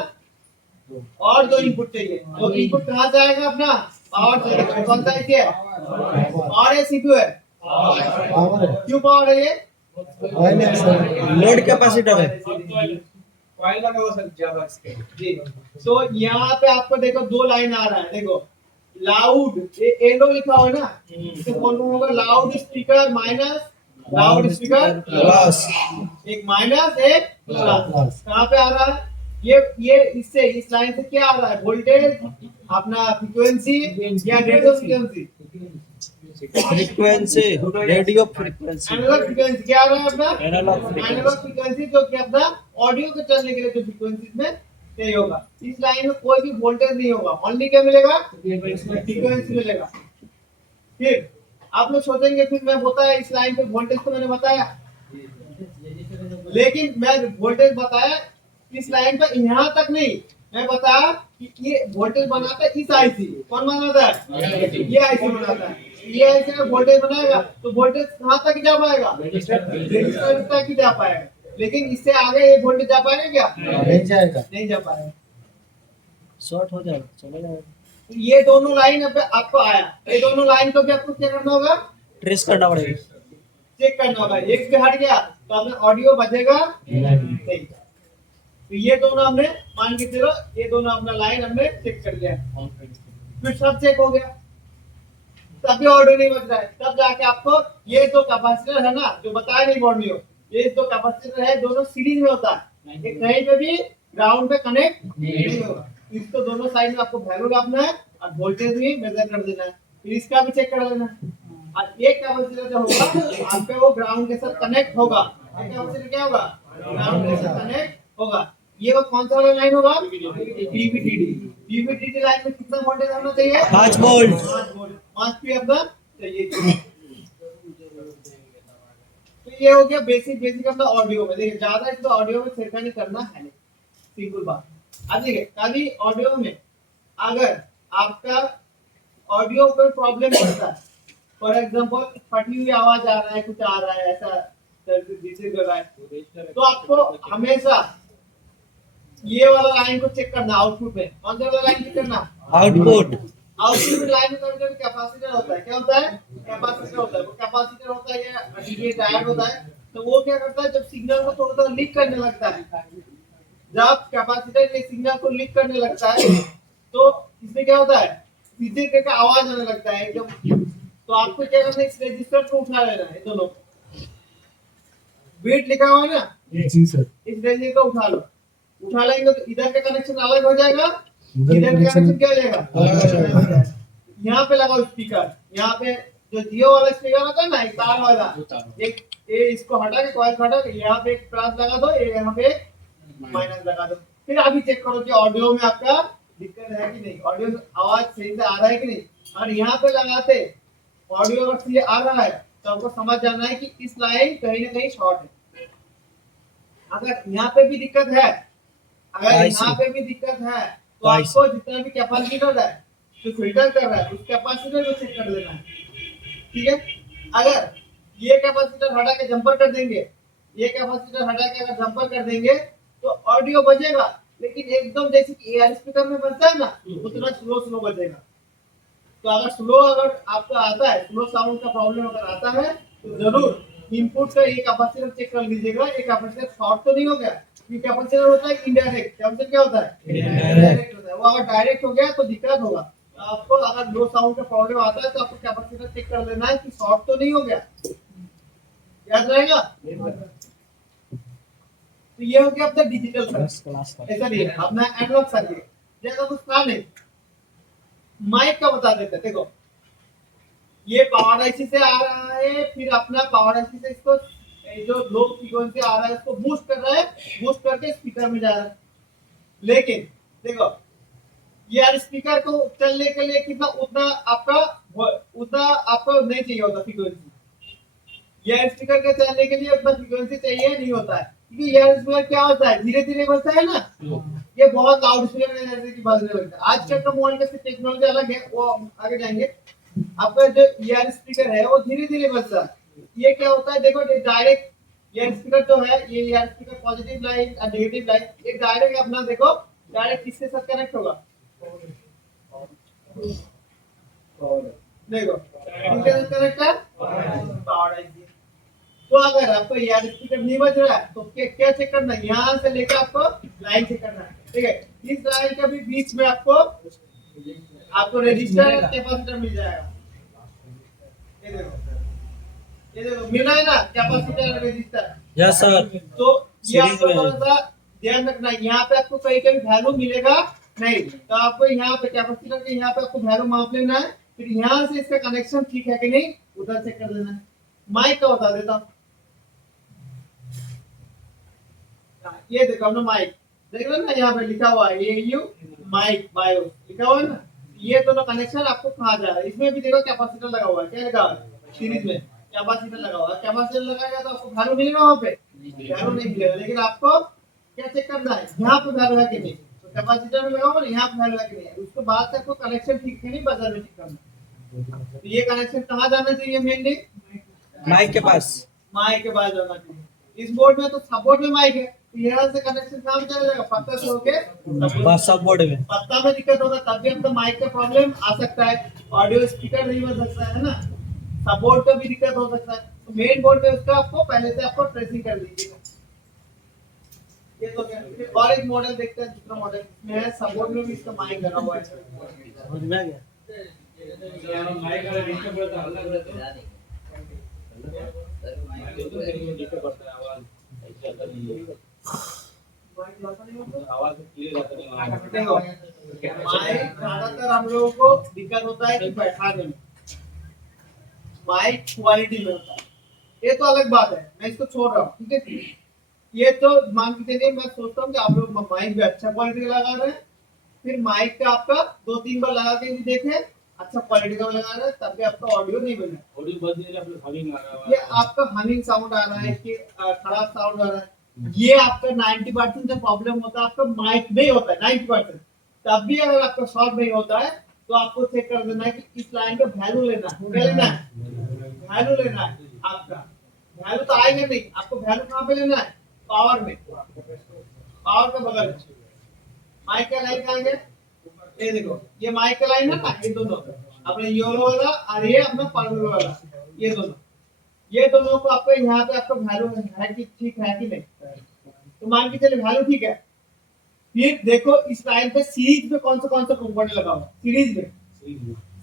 और 2 इनपुट चाहिए। तो इनपुट कहाँ से आएगा? अपना पावर से। कौन सा है? और ये CPU है, क्यों पावर है? ये लोड कैपेसिटर है। कॉइल लगा हुआ सर ज्यादा इसके। जी, तो यहाँ पे आपको देखो 2 लाइन आ रहा है। देखो लाउड, ये एलो लिखा हुआ है ना, इसे बोलना होगा loud speaker minus loud speaker plus. एक माइनस एक प्लस। कहाँ पे आ रहा है? ये इससे, इस लाइन से क्या आ रहा है? वोल्टेज, अपना फ्रीक्वेंसी या radio frequency? Frequency, radio frequency. Analogue frequency क्या आ रहा है अपना? Analogue frequency. एनालॉग फ्रीक्वेंसी जो कि अपना ऑडियो को चलने के लिए जो फ्रीक्वेंसी में चाहिए होगा। इस लाइन में कोई भी वोल्टेज नहीं होगा, ओनली क्या मिलेगा? फ्रीक्वेंसी मिलेगा। फिर आप लोग सोचेंगे फिर मैं बताया इस लाइन पे वोल्टेज तो मैंने बताया, लेकिन मैं वोल्टेज बताया इस लाइन पर यहाँ तक नहीं, मैं बताया कि ये वोल्टेज बनाता है इस आईसी। कौन बनाता है? ये आईसी बनाता है। ये आईसी में वोल्टेज बनाएगा तो वोल्टेज कहाँ तक जा पाएगा? रजिस्टर तक ही जा पाएगा, लेकिन इससे आगे ये वोल्टेज जा पाएगा क्या? नहीं जाएगा, नहीं जा पाएगा, शॉर्ट हो जाएगा, चला जाएगा। ये दोनों लाइन अब आपको आया, ये दोनों लाइन को भी आपको क्या करना होगा? ट्रेस करना पड़ेगा, चेक करना होगा। एक पे हट गया तो अपना ऑडियो बजेगा नहीं। तो ये दोनों हमने मान के चलो, ये दोनों अपना लाइन हमने चेक कर लिया, फिर सब चेक हो गया, तब भी ऑडियो नहीं बज रहा है। तब जाके आपको ये दो कैपेसिटर है ना जो बताया नहीं बोर्ड में, ये दो कैपेसिटर है, दोनों सीरीज में होता है, ये कहीं पे भी ग्राउंड पे कनेक्ट नहीं होगा। इसको दोनों साइड में आपको वैल्यू डालना है और वोल्टेज भी मेजर कर देना है, फिर इसका भी चेक कर लेना है। और एक कैपेसिटर जो होगा आपका वो ग्राउंड के साथ कनेक्ट होगा। एक कैपेसिटर क्या होगा? ग्राउंड के साथ कनेक्ट होगा। ये वो कौन सा वाला लाइन होगा? डीवीटीडी। डीवीटीडी लाइन में कितना वोल्टेज होना चाहिए? 5 वोल्ट। 5 वोल्ट, 5 पी अपना चाहिए। तो ये हो गया बेसिक अपना ऑडियो में। देखिए ज्यादा इसको ऑडियो में छेड़खानी करना है नहीं, सिंपल बात। अब देखिए कभी ऑडियो में अगर आपका ऑडियो कोई प्रॉब्लम करता है, फॉर एग्जांपल फटी हुई आवाज आ रहा है, कुछ आ रहा है ऐसा जिसे कर रहा है, तो आपको हमेशा ये वाला लाइन को चेक करना आउटपुट में। कौन सा वाला लाइन चेक करना? आउटपुट। आउटपुट लाइन में कभी कैपेसिटर होता है। क्या होता है? कैपेसिटर होता है। वो कैपेसिटर होता है या ये डायोड होता है, तो वो क्या करता है जब सिग्नल को थोड़ा सा लीक करने लगता है, जब कैपेसिटर ये सिग्नल को लीक करने लगता है तो इसमें क्या होता है? पीछे का आवाज आने लगता है एकदम। तो आपको क्या करना है? इस रजिस्टर को उठा लेना है, दोनों बीट लिखा हुआ है ना जी सर, इस रजिस्टर को उठा लो। उठा लेंगे तो इधर का कनेक्शन अलग हो जाएगा, इधर का कनेक्शन क्या हो जाएगा? यहाँ पे लगाओ स्पीकर, यहाँ पे जो जियो वाला स्पीकर होता है ना, एक तार वाला, एक ये इसको हटा के कॉइल हटा के यहाँ पे एक प्लस लगा दो, ये यहाँ पे माइनस लगा दो। फिर अभी चेक करो कि ऑडियो में आपका दिक्कत है कि नहीं, ऑडियो में आवाज सही से आ रहा है कि नहीं। और यहाँ पे लगाते ऑडियो अगर क्लियर आ रहा है तो आपको समझ जाना है कि इस लाइन कहीं ना कहीं शॉर्ट है। अगर यहाँ पे भी दिक्कत है, अगर I यहाँ see. पे भी दिक्कत है तो I आपको जितना भी कैपेसिटर है जो फिल्टर कर रहा है उस कैपेसिटर को चेक कर लेना है। ठीक है, अगर ये कैपेसिटर हटा के जंपर कर देंगे, ये कैपेसिटर हटा के अगर जंपर कर देंगे तो ऑडियो बजेगा, लेकिन एकदम जैसे कि एयर स्पीकर में बजता है ना उतना स्लो स्लो बजेगा। तो अगर स्लो अगर आपका आता है, स्लो साउंड का प्रॉब्लम अगर आता है तो जरूर इनपुट का ये कैपेसिटर चेक कर लीजिएगा, ये कैपेसिटर शॉर्ट तो नहीं हो गया। ये कैपेसिटर होता है इनडायरेक्ट, कैपेसिटर क्या होता है इनडायरेक्ट होता है। वो अगर डायरेक्ट हो गया तो दिक्कत होगा। आपको अगर लो साउंड का प्रॉब्लम आता है तो आपको कैपेसिटर चेक कर लेना है कि शॉर्ट तो नहीं हो गया, याद रहेगा। तो ये हो गया अपना डिजिटल सर्किट, ऐसा नहीं है अपना एनालॉग सर्किट। जैसा कुछ था नहीं, माइक का बता देते हैं। देखो ये पावर आईसी से आ रहा है, फिर अपना पावर आईसी से इसको जो लो फ्रीक्वेंसी आ रहा है उसको बूस्ट कर रहा है, बूस्ट करके स्पीकर में जा रहा है। लेकिन देखो यार स्पीकर को चलने के लिए कितना उतना आपका नहीं चाहिए होता फ्रीक्वेंसी। यार स्पीकर के चलने के लिए उतना फ्रीक्वेंसी चाहिए नहीं होता है, क्योंकि यार स्पीकर क्या होता है धीरे धीरे बजता है ना, ये बहुत लाउड स्पीकर में जैसे कि बजने लगता है। आजकल का मोबाइल का टेक्नोलॉजी अलग है, वो आगे जाएंगे। आपका जो ईयर स्पीकर है वो धीरे धीरे बजता है। ये क्या होता है देखो, डायरेक्ट ईयर स्पीकर जो है, ये ईयर स्पीकर पॉजिटिव लाइन और नेगेटिव लाइन, ये डायरेक्ट अपना देखो डायरेक्ट किसके साथ कनेक्ट होगा, देखो किसके साथ कनेक्ट है, पावर आईसी। तो अगर आपको ईयर स्पीकर नहीं बज रहा है तो क्या चेक करना है, यहाँ से लेकर आपको लाइन चेक करना है। ठीक है, इस लाइन के भी बीच में आपको रजिस्टर और कैपेसिटर मिल जाएगा। ये देखो मिला है ना कैपेसिटर और रजिस्टर। Yes sir. तो ये सीरीज आपको में थोड़ा सा ध्यान रखना है, यहाँ पे आपको कहीं कहीं वैल्यू मिलेगा नहीं, तो आपको यहाँ पे कैपेसिटर के यहाँ पे आपको वैल्यू माप लेना है, फिर यहाँ से इसका कनेक्शन ठीक है कि नहीं उधर चेक कर लेना है। माइक का बता देता हूँ, ये देखो हमने माइक देख रहे ना, यहाँ पे लिखा हुआ है AU माइक बायोस लिखा हुआ है ना, ये दोनों कनेक्शन आपको कहाँ जा रहा है। इसमें भी देखो कैपेसिटर लगा हुआ है, क्या लगा हुआ है सीरीज में कैपेसिटर लगा हुआ है। कैपेसिटर लगाएगा तो आपको वैल्यू मिलेगा, वहाँ पे वैल्यू नहीं मिलेगा, लेकिन आपको क्या चेक करना है यहाँ पे वैल्यू है कि नहीं। तो कैपेसिटर में लगा हुआ ना, यहाँ पे वैल्यू है कि नहीं, उसके बाद से आपको कनेक्शन ठीक है नहीं बदल में ठीक करना। तो ये कनेक्शन कहाँ जाना चाहिए मेनली, माइक के पास। माइक के पास जाना चाहिए। इस बोर्ड में तो सपोर्ट में माइक है, तो यहाँ से कनेक्शन कहाँ चला जाएगा, पत्ता से होके बस सब बोर्ड में। पत्ता में दिक्कत होगा तब भी आपका माइक का प्रॉब्लम आ सकता है, ऑडियो स्पीकर नहीं बन सकता है ना, सपोर्ट का भी दिक्कत हो सकता है। तो मेन बोर्ड में उसका आपको पहले से आपको ट्रेसिंग कर लीजिएगा। ये तो क्या, फिर और एक मॉडल देखते हैं, दूसरा मॉडल में है सपोर्ट में भी इसका माइक लगा हुआ है। समझ में आ गया। माइक वाला नीचे पड़ता है, अलग रहता है। नीचे पड़ता है, आवाज ऐसे आता नहीं है। आवाज क्लियर आता नहीं। देखो माइक ज्यादातर हम लोगों को दिक्कत होता है कि बैठाने में, माइक क्वालिटी में होता है, ये तो अलग बात है, मैं इसको छोड़ रहा हूँ। ठीक है, ये तो मान के चलिए मैं सोचता हूँ कि आप लोग माइक भी अच्छा क्वालिटी का लगा रहे हैं, फिर माइक का आपका 2-3 बार लगा के भी देखें अच्छा क्वालिटी का लगा रहे हैं, तब भी आपका ऑडियो नहीं बन रहा। ऑडियो बज नहीं रहा, अपने हमिंग आ रहा है। ये आपका हमिंग साउंड आ रहा है कि खराब साउंड आ रहा है, ये आपका 90% जो प्रॉब्लम होता है आपका माइक में होता है 90%। तब भी अगर आपका शॉर्ट नहीं होता है तो आपको चेक कर देना है कि इस लाइन का वैल्यू लेना है, क्या लेना है, वैल्यू लेना है। आपका वैल्यू तो आएगा नहीं, आपको वैल्यू कहाँ पे लेना है, पावर में, पावर के बगल में। माइक का लाइन कहाँ गया, ये देखो ये माइक का लाइन है ना, ये दोनों अपने योलो वाला और ये अपना पर्पल वाला, ये दोनों को आपको यहाँ पे आपका वैल्यू है कि ठीक है कि नहीं। तो मान के चलिए वैल्यू ठीक है, फिर देखो इस लाइन पे सीरीज में कौन सा कंपोनेंट लगा हुआ है।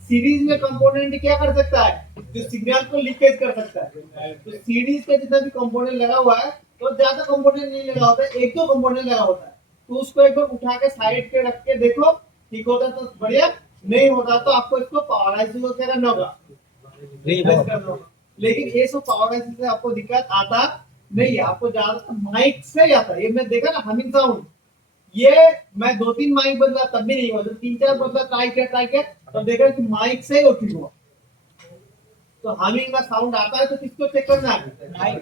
सीरीज में कंपोनेंट क्या कर सकता है, जो सिग्नल को लीकेज कर सकता है। तो सीरीज का जितना भी कंपोनेंट लगा हुआ है तो ज्यादा कंपोनेंट नहीं लगा होता है, 1-2 कंपोनेंट लगा होता है। तो उसको एक बार उठा के साइड पे रख के देखो, ठीक होता तो बढ़िया, नहीं होता तो आपको इसको पावर आईसी को क्या करना होगा, लेकिन ये सब पावर आईसी से आपको दिक्कत आता नहीं है, आपको ज्यादातर माइक से ही आता है। ये मैं देखा ना हमिंग साउंड, ये मैं 2-3 माइक बदला तब भी नहीं हुआ, जब 3-4 बदला ट्राई किया तो देखा कि माइक से ही ठीक हुआ। तो हमिंग का साउंड आता है तो किसको चेक करना है?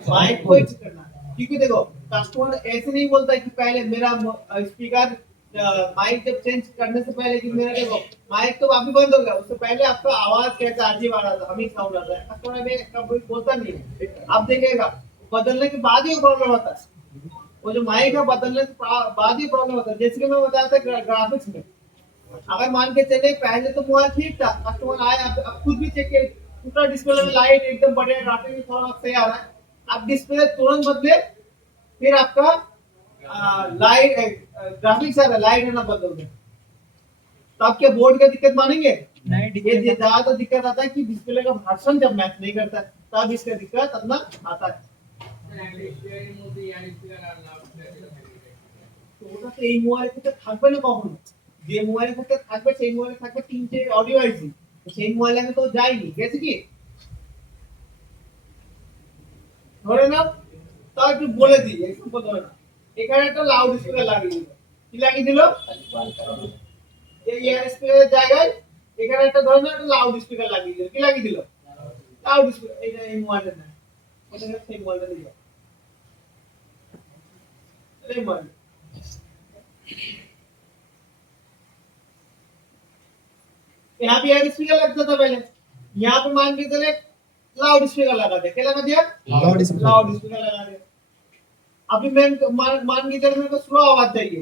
माइक को ही चेक करना है। क्योंकि देखो कस्टमर ऐसे नहीं बोलता कि पहले मेरा स्पीकर माइक जब चेंज करने से पहले कि मेरा देखो माइक तो अभी बंद हो गया, उससे पहले आपका आवाज कैसा अजीब आ रहा था, हमिंग साउंड आता है, कस्टमर में कभी बोलता नहीं है। आप देखिएगा बदलने के बाद ही प्रॉब्लम होता है, वो जो माइक है बदलने के बाद ही प्रॉब्लम होता है। जैसे कि मैं बताया था ग्राफिक्स में, अगर मान के चले पहले तो मोबाइल ठीक था, कस्टमर आए अब खुद भी चेक किए पूरा डिस्प्ले में लाइट एकदम बढ़िया, ग्राफिक्स भी थोड़ा सही आ रहा है, अब डिस्प्ले तुरंत बदले फिर आपका लाइट ग्राफिक्स आ रहा है, लाइट है ना बदल गया, तो आपके बोर्ड का दिक्कत मानेंगे? ये ज्यादा दिक्कत आता है कि डिस्प्ले का वर्जन जब मैच नहीं करता है, तब इसका दिक्कत अपना आता है। তো ওটা তো এই মোবাইলের ক্ষেত্রে থাকবে না কখনো, যে মোবাইলের ক্ষেত্রে থাকবে সেই মোবাইলে থাকবে 3টে অডিও আইসি, সেই মোবাইলে আমি তো যাইনি, গেছে কি ধরে নাও, তাও একটু বলে দিই একটু বলতে হবে না, এখানে একটা লাউড স্পিকার লাগিয়ে দিল, কি লাগিয়ে দিল এই ইয়ার স্পিকারের জায়গায় এখানে একটা ধরে নাও একটা লাউড স্পিকার লাগিয়ে দিল, কি লাগিয়ে দিল লাউড স্পিকার, এইটা এই মোবাইলটা না, ওটা সেই মোবাইলটা দিয়ে এই মোবাইল यहाँ पे यार स्पीकर लगता था पहले, यहाँ पे मान के चले लाउड स्पीकर लगा दे, क्या लगा दिया लाउड स्पीकर लगा दिया। अभी मैं मान के चले मेरे को स्लो आवाज चाहिए,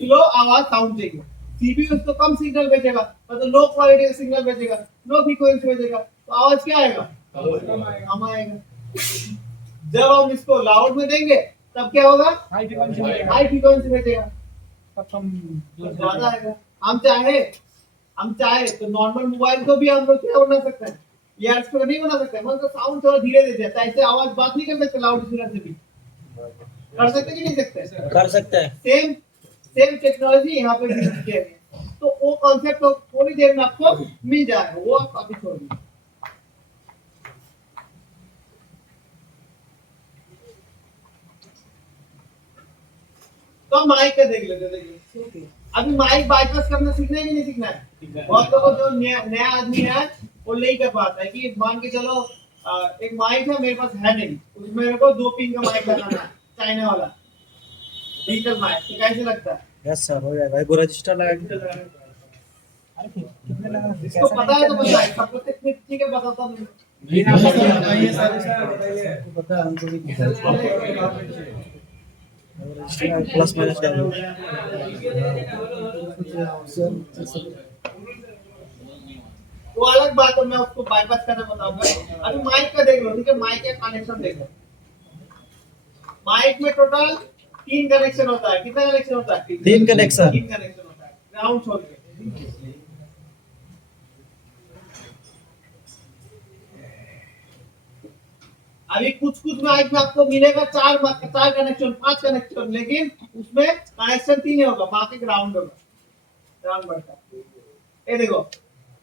स्लो आवाज साउंड चाहिए, सीपीयू उसको कम सिग्नल भेजेगा, मतलब लो क्वालिटी का सिग्नल भेजेगा, लो फ्रीक्वेंसी भेजेगा, तो आवाज क्या आएगा कम आएगा। जब हम इसको लाउड में देंगे तब क्या होगा हाई फ्रीक्वेंसी भेजेगा, तब कम ज्यादा आएगा। हम चाहे तो नॉर्मल मोबाइल को भी हम लोग क्या बना सकते हैं, ईयर स्पीकर नहीं बना सकते, मतलब साउंड थोड़ा धीरे दे देता है, ऐसे आवाज बात नहीं कर सकते लाउड स्पीकर से भी, कर सकते कि नहीं सकते? कर सकता है। सेम टेक्नोलॉजी यहाँ पे यूज किया गया, तो वो कॉन्सेप्ट तो थोड़ी देर में आपको मिल जाएगा, वो आप अभी छोड़ दीजिए। तो माइक का देख लेते देखिए, अभी माइक बाईपास करना सीखना है कि नहीं सीखना है? बहुत लोगों जो नया आदमी है वो नहीं कर पाता है कि मान के चलो एक माइक है मेरे पास है नहीं, उसमें मेरे को 2 पिन का माइक लगाना है, चाइना वाला डिजिटल माइक, तो कैसे लगता है? यस सर हो जाएगा, वो रजिस्टर लगा के अरे कितने लगा इसको पता है तो पता है, सबको टेक्निक ठीक है बताता हूं। बताइए सर बताइए, पता है हमको भी रजिस्टर प्लस माइनस डालो। वो अलग बात है, मैं उसको बाईपास करना बताऊंगा। अभी माइक का देख लो, ठीक है, माइक का कनेक्शन देख लो, माइक में टोटल 3 कनेक्शन होता है, कितना कनेक्शन होता है? 3 कनेक्शन होता है, ग्राउंड छोड़ के। अभी कुछ माइक में आपको मिलेगा 4 कनेक्शन 5 कनेक्शन, लेकिन उसमें कनेक्शन 3 ही होगा, बाकी ग्राउंड होगा, ग्राउंड बढ़ता है। ये देखो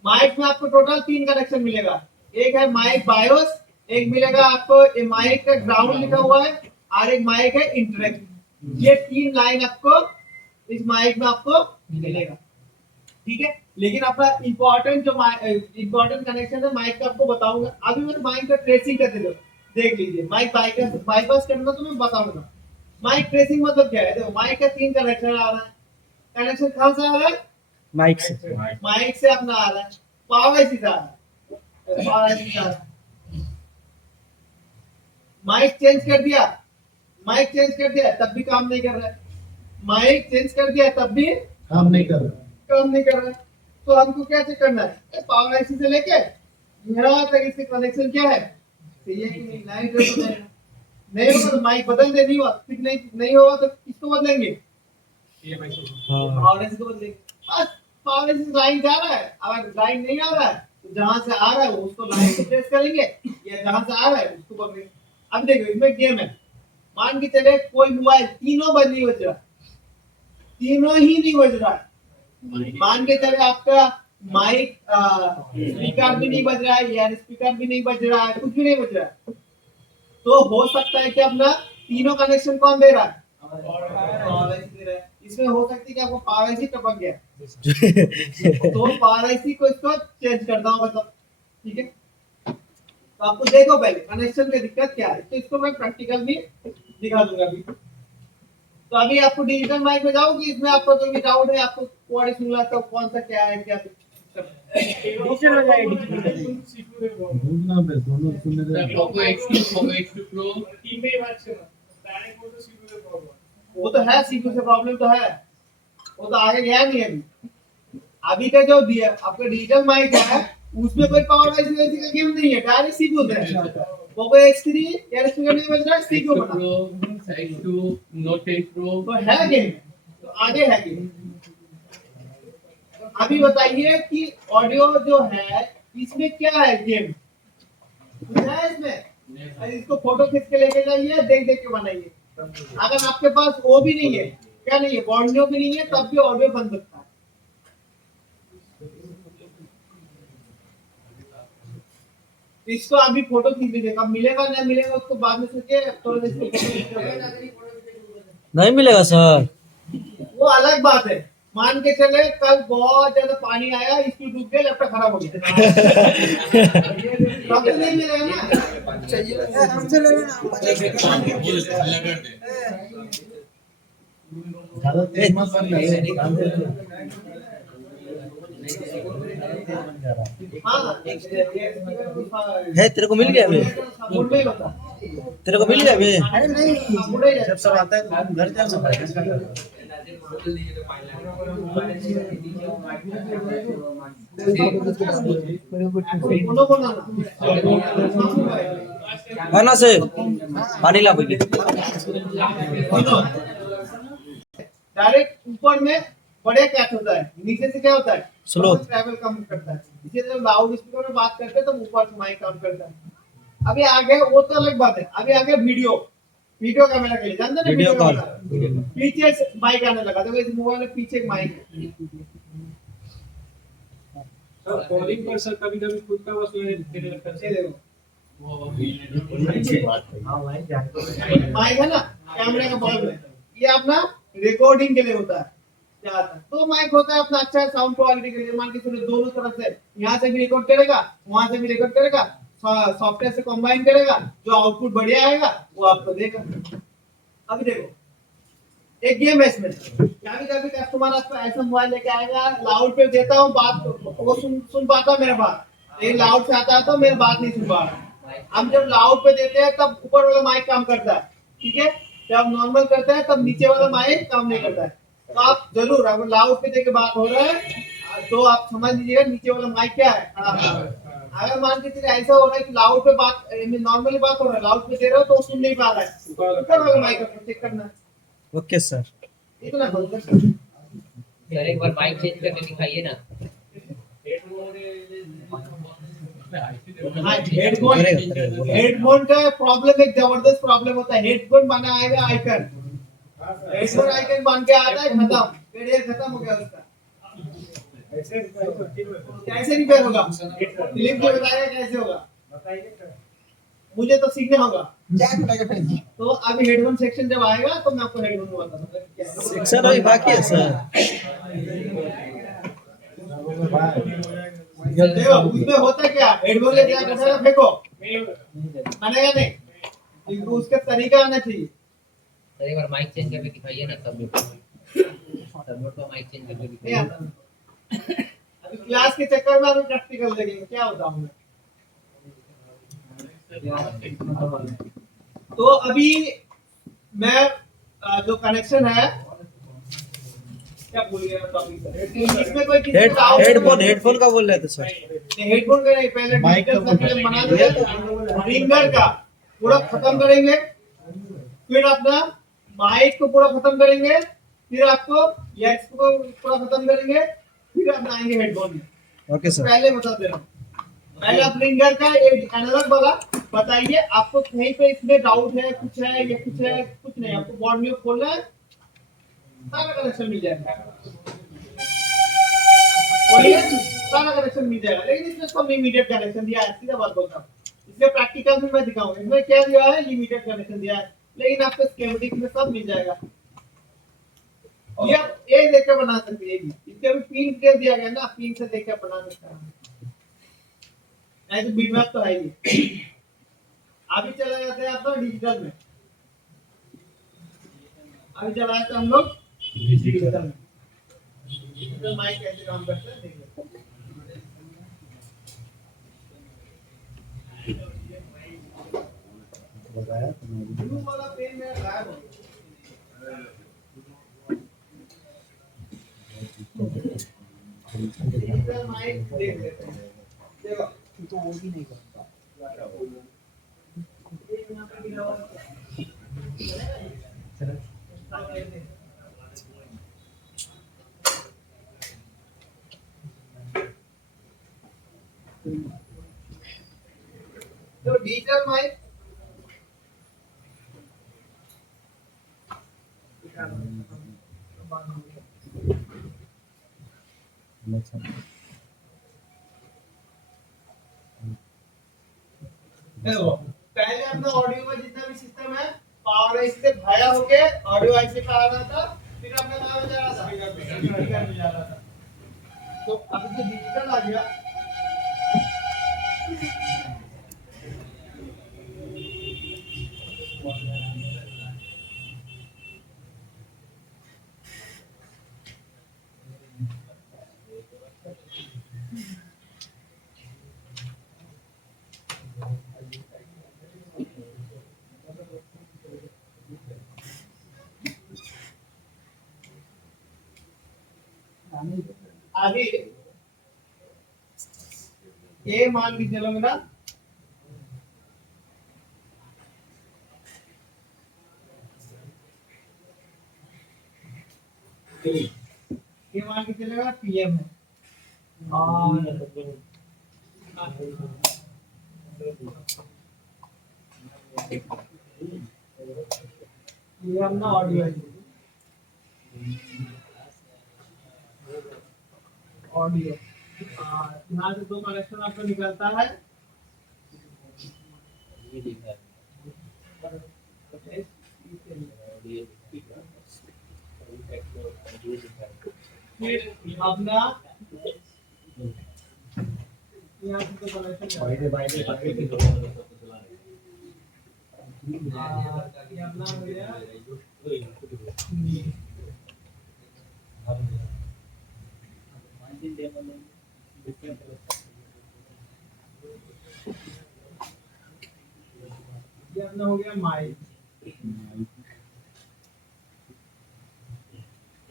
माइक में आपको टोटल 3 कनेक्शन मिलेगा, एक है माइक बायोस, एक मिलेगा आपको ये माइक का ग्राउंड लिखा हुआ है, और एक माइक है इंटरेक्ट, ये 3 लाइन आपको इस माइक में आपको मिलेगा, ठीक है। लेकिन अपना इंपॉर्टेंट जो इंपॉर्टेंट कनेक्शन है माइक का आपको बताऊंगा। अभी मैं माइक का ट्रेसिंग करते दो, देख लीजिए, माइक बाईपास करना तो मैं बताऊंगा। माइक ट्रेसिंग मतलब क्या है, देखो माइक का 3 कनेक्शन आ रहा है, कनेक्शन कहां से आ रहा है? माइक से, माइक से अपना आ रहा है, पावर आईसी से आ रहा है, पावर आईसी से आ रहा है। माइक चेंज कर दिया, माइक चेंज कर दिया तब भी काम नहीं कर रहा है, माइक चेंज कर दिया तब भी काम नहीं कर रहा है। तो हमको क्या चेक करना है, पावर आईसी से लेके यहाँ तक इसके कनेक्शन क्या है, सही है कि नहीं, लाइन नहीं होगा तो माइक बदल दे, नहीं हुआ ठीक नहीं होगा तो किसको बदलेंगे, पावर आईसी को बदलेंगे। बस पावर आईसी लाइन जा रहा है, अगर लाइन नहीं आ रहा है तो जहां से आ रहा है वो उसको लाइन से प्रेस करेंगे, या जहां से आ रहा है उसको पकड़ेंगे। अब देखो इसमें गेम है, मान के चले कोई मोबाइल तीनों बज नहीं बज रहा, तीनों ही नहीं बज रहा है, मान के चले आपका माइक स्पीकर भी नहीं बज रहा है, या स्पीकर भी नहीं बज रहा है, कुछ भी नहीं बज रहा है, तो हो सकता है कि अपना तीनों कनेक्शन कौन दे रहा है, इसमें हो सकती है कि आपको पावर आईसी टपक गया, तो पावर आईसी को इसको चेंज करना होगा तब, ठीक है। तो आपको देखो पहले कनेक्शन में दिक्कत क्या है, तो इसको मैं प्रैक्टिकल भी दिखा दूंगा अभी। तो अभी आपको डिजिटल माइक में जाओगी, इसमें आपको जो भी डाउट है, आपको कोड सुनना तो कौन सा क्या है, क्या डिजिटल हो जाए डिजिटल सीपीयू रे बोल ढूंढना पे दोनों सुनने दे Poco X2 Pro टीम में बात से डायरेक्ट बोल तो सीपीयू रे बोल वो तो है, सीपीयू से प्रॉब्लम तो है, वो तो आगे गया नहीं अभी। अभी का जो दिया आपका डिजिटल माइक है, उसमें कोई पावर आईसी वैसी का गेम नहीं है, डायरेक्ट सीपीयू है। पोको X3 यार स्पीकर नहीं बज रहा है, सीपीयू X2 बना Pro X2 Note 10 Pro तो है गेम, तो आगे है गेम। अभी बताइए कि ऑडियो जो है इसमें क्या है गेम, कुछ है इसमें? अरे इसको फोटो खींच के लेके जाइए, देख देख के बनाइए। अगर आपके पास वो भी नहीं है, क्या नहीं है, ऑडियो भी नहीं है, तब भी ऑडियो बन सकता है। इसको अभी फोटो खींच लीजिए, कब मिलेगा नहीं मिलेगा उसको बाद में सोचिए, थोड़ा इसको फोटो खींच लीजिए। नहीं मिलेगा सर। वो अलग बात है, मान के चले कल बहुत ज्यादा पानी आया, इसकी डूब गया, लैपटॉप खराब हो गया, तब तो नहीं मिलेगा ना। हमसे ले लेना, ज्यादा तेज मत करना। हाँ है तेरे को मिल गया अभी? मुंबई होता, तेरे को मिल गया अभी? अरे नहीं मुंबई जब सब आता है तो तुम घर जाना भाई। उन्हों को ना खाना से पानी ला पहले। डायरेक्ट ऊपर में बड़े कैच होता है, नीचे से क्या होता है, स्लो ट्रैवल कम करता है। इसे जब लाउड स्पीकर में बात करते हैं तो ऊपर से माइक काम करता है। अभी आगे वो तो अलग बात है, अभी आगे वीडियो कैमरा के लिए जानते हैं ना, वीडियो कॉल पीछे से माइक आने लगा, तो इस मोबाइल में पीछे एक माइक है। सर कॉलिंग पर सर कभी-कभी खुद का बस तेरे लगता ये है देखो माइक है ना कैमरे का बॉल में, ये अपना रिकॉर्डिंग के लिए होता है, क्या आता है तो माइक होता है अपना अच्छा साउंड क्वालिटी के लिए। मान के चलो दोनों तरफ से, यहाँ से भी रिकॉर्ड करेगा, वहां से भी रिकॉर्ड करेगा, सॉफ्टवेयर से कंबाइन करेगा, जो आउटपुट बढ़िया आएगा वो आपको देगा। अभी देखो एक गेम है इसमें, कभी कभी कस्टमर आपको ऐसा मोबाइल लेके आएगा, लाउड पे देता हूँ बात, वो सुन पाता मेरा बात, लेकिन लाउड से आता है तो मेरी बात नहीं सुन पा रहा। हम जब लाउड पे देते हैं तब ऊपर वाला माइक काम करता है, ठीक है, जब नॉर्मल करते हैं तब नीचे वाला माइक काम नहीं करता है। तो आप जरूर अगर लाउड पे देके बात हो रहा है तो आप समझ लीजिएगा नीचे वाला माइक क्या है, खराब है। अगर मान के चलिए ऐसा हो रहा है कि लाउड पे बात नॉर्मली बात हो रहा है, लाउड पे दे रहे हो तो वो सुन नहीं पा रहा है, ऊपर वाला माइक को चेक करना है। Okay sir. इतना बोल सर एक बार माइक चेंज करके दिखाइए ना। हेडफोन का प्रॉब्लम एक जबरदस्त प्रॉब्लम होता है। हेडफोन बना आएगा आइकन, हेडफोन आइकन बन के आता है, खत्म, करियर खत्म हो गया उसका। कैसे रिपेयर होगा, फिलिप जी बताएगा कैसे होगा, मुझे तो सीखना होगा। तो अभी हेडफोन सेक्शन जब आएगा तो मैं आपको हेडफोन बताऊंगा। सेक्शन अभी बाकी है सर। देखो उसमें होता क्या, हेडफोन लेके आके उठाएगा, फेंको, बनेगा नहीं, क्योंकि उसका तरीका आना चाहिए। सर एक बार माइक चेंज करके दिखाइए ना, सब लोग का माइक चेंज करके नहीं दिखाइए। आता। अभी क्लास के चक्कर में अभी प्रैक्टिकल देखेंगे, क्या होता है। तो अभी मैं जो कनेक्शन है, क्या बोल गया टॉपिक सर, इसमें कोई किसी को doubt हेडफोन का बोल रहे थे सर। हेडफोन का नहीं, पहले डिजिटल सर्किट बना दिया, रिंगर का पूरा खत्म करेंगे, फिर अपना माइक को पूरा खत्म करेंगे, फिर आपको लेग्स को पूरा खत्म करेंगे, फिर आप आएंगे हेडफोन में। Okay sir. पहले बता दे रहा हूँ, पहले आप रिंगर का एक एनालॉग वाला बताइए, आपको कहीं पे इसमें डाउट है, कुछ है या कुछ है, कुछ नहीं, आपको बोर्ड में खोलना है, सारा कनेक्शन मिल जाएगा, सारा कनेक्शन मिल जाएगा। लेकिन इसमें इसको लिमिटेड कनेक्शन दिया है, सीधा बात बोलता हूँ। इसके प्रैक्टिकल में मैं दिखाऊंगा, इसमें क्या दिया है, लिमिटेड कनेक्शन दिया है, लेकिन आपको स्कीमेटिक में सब मिल जाएगा। ये आप एक देख के बना सकते हैं, इसके भी पिन दे दिया गया ना, पिन से देख के बना सकते हैं। ऐसे बीटमैप तो है ही। अभी चला जाते हैं आपका डिजिटल में। अभी चला जाते हैं हम लोग डिजिटल में। डिजिटल माइक कैसे काम करता है देखिए। बताया तो मैं भी। ब्लू वाला पेन मेरा गायब हो गया। डिजिटल माइक देख लेते हैं। देखो तो वो भी नहीं करता। ये यहाँ पे गिरा हुआ है। तो डिजिटल माइक देखो, पहले अपना ऑडियो का जितना भी सिस्टम है, पावर आईसी से भाया होके ऑडियो आईसी पे आ रहा था, फिर अपना कहाँ में जा रहा था, स्पीकर में जा रहा था। तो अभी तो डिजिटल आ गया। अभी ये मान के चलो मेरा ये मान के चलेगा पीएम है और ये अपना ऑडियो है। ऑडियो यहाँ से दो कनेक्शन आपको निकलता है। फिर अपना यहाँ से तो कनेक्शन ये अपना हो गया। ये अपना हो गया माइक।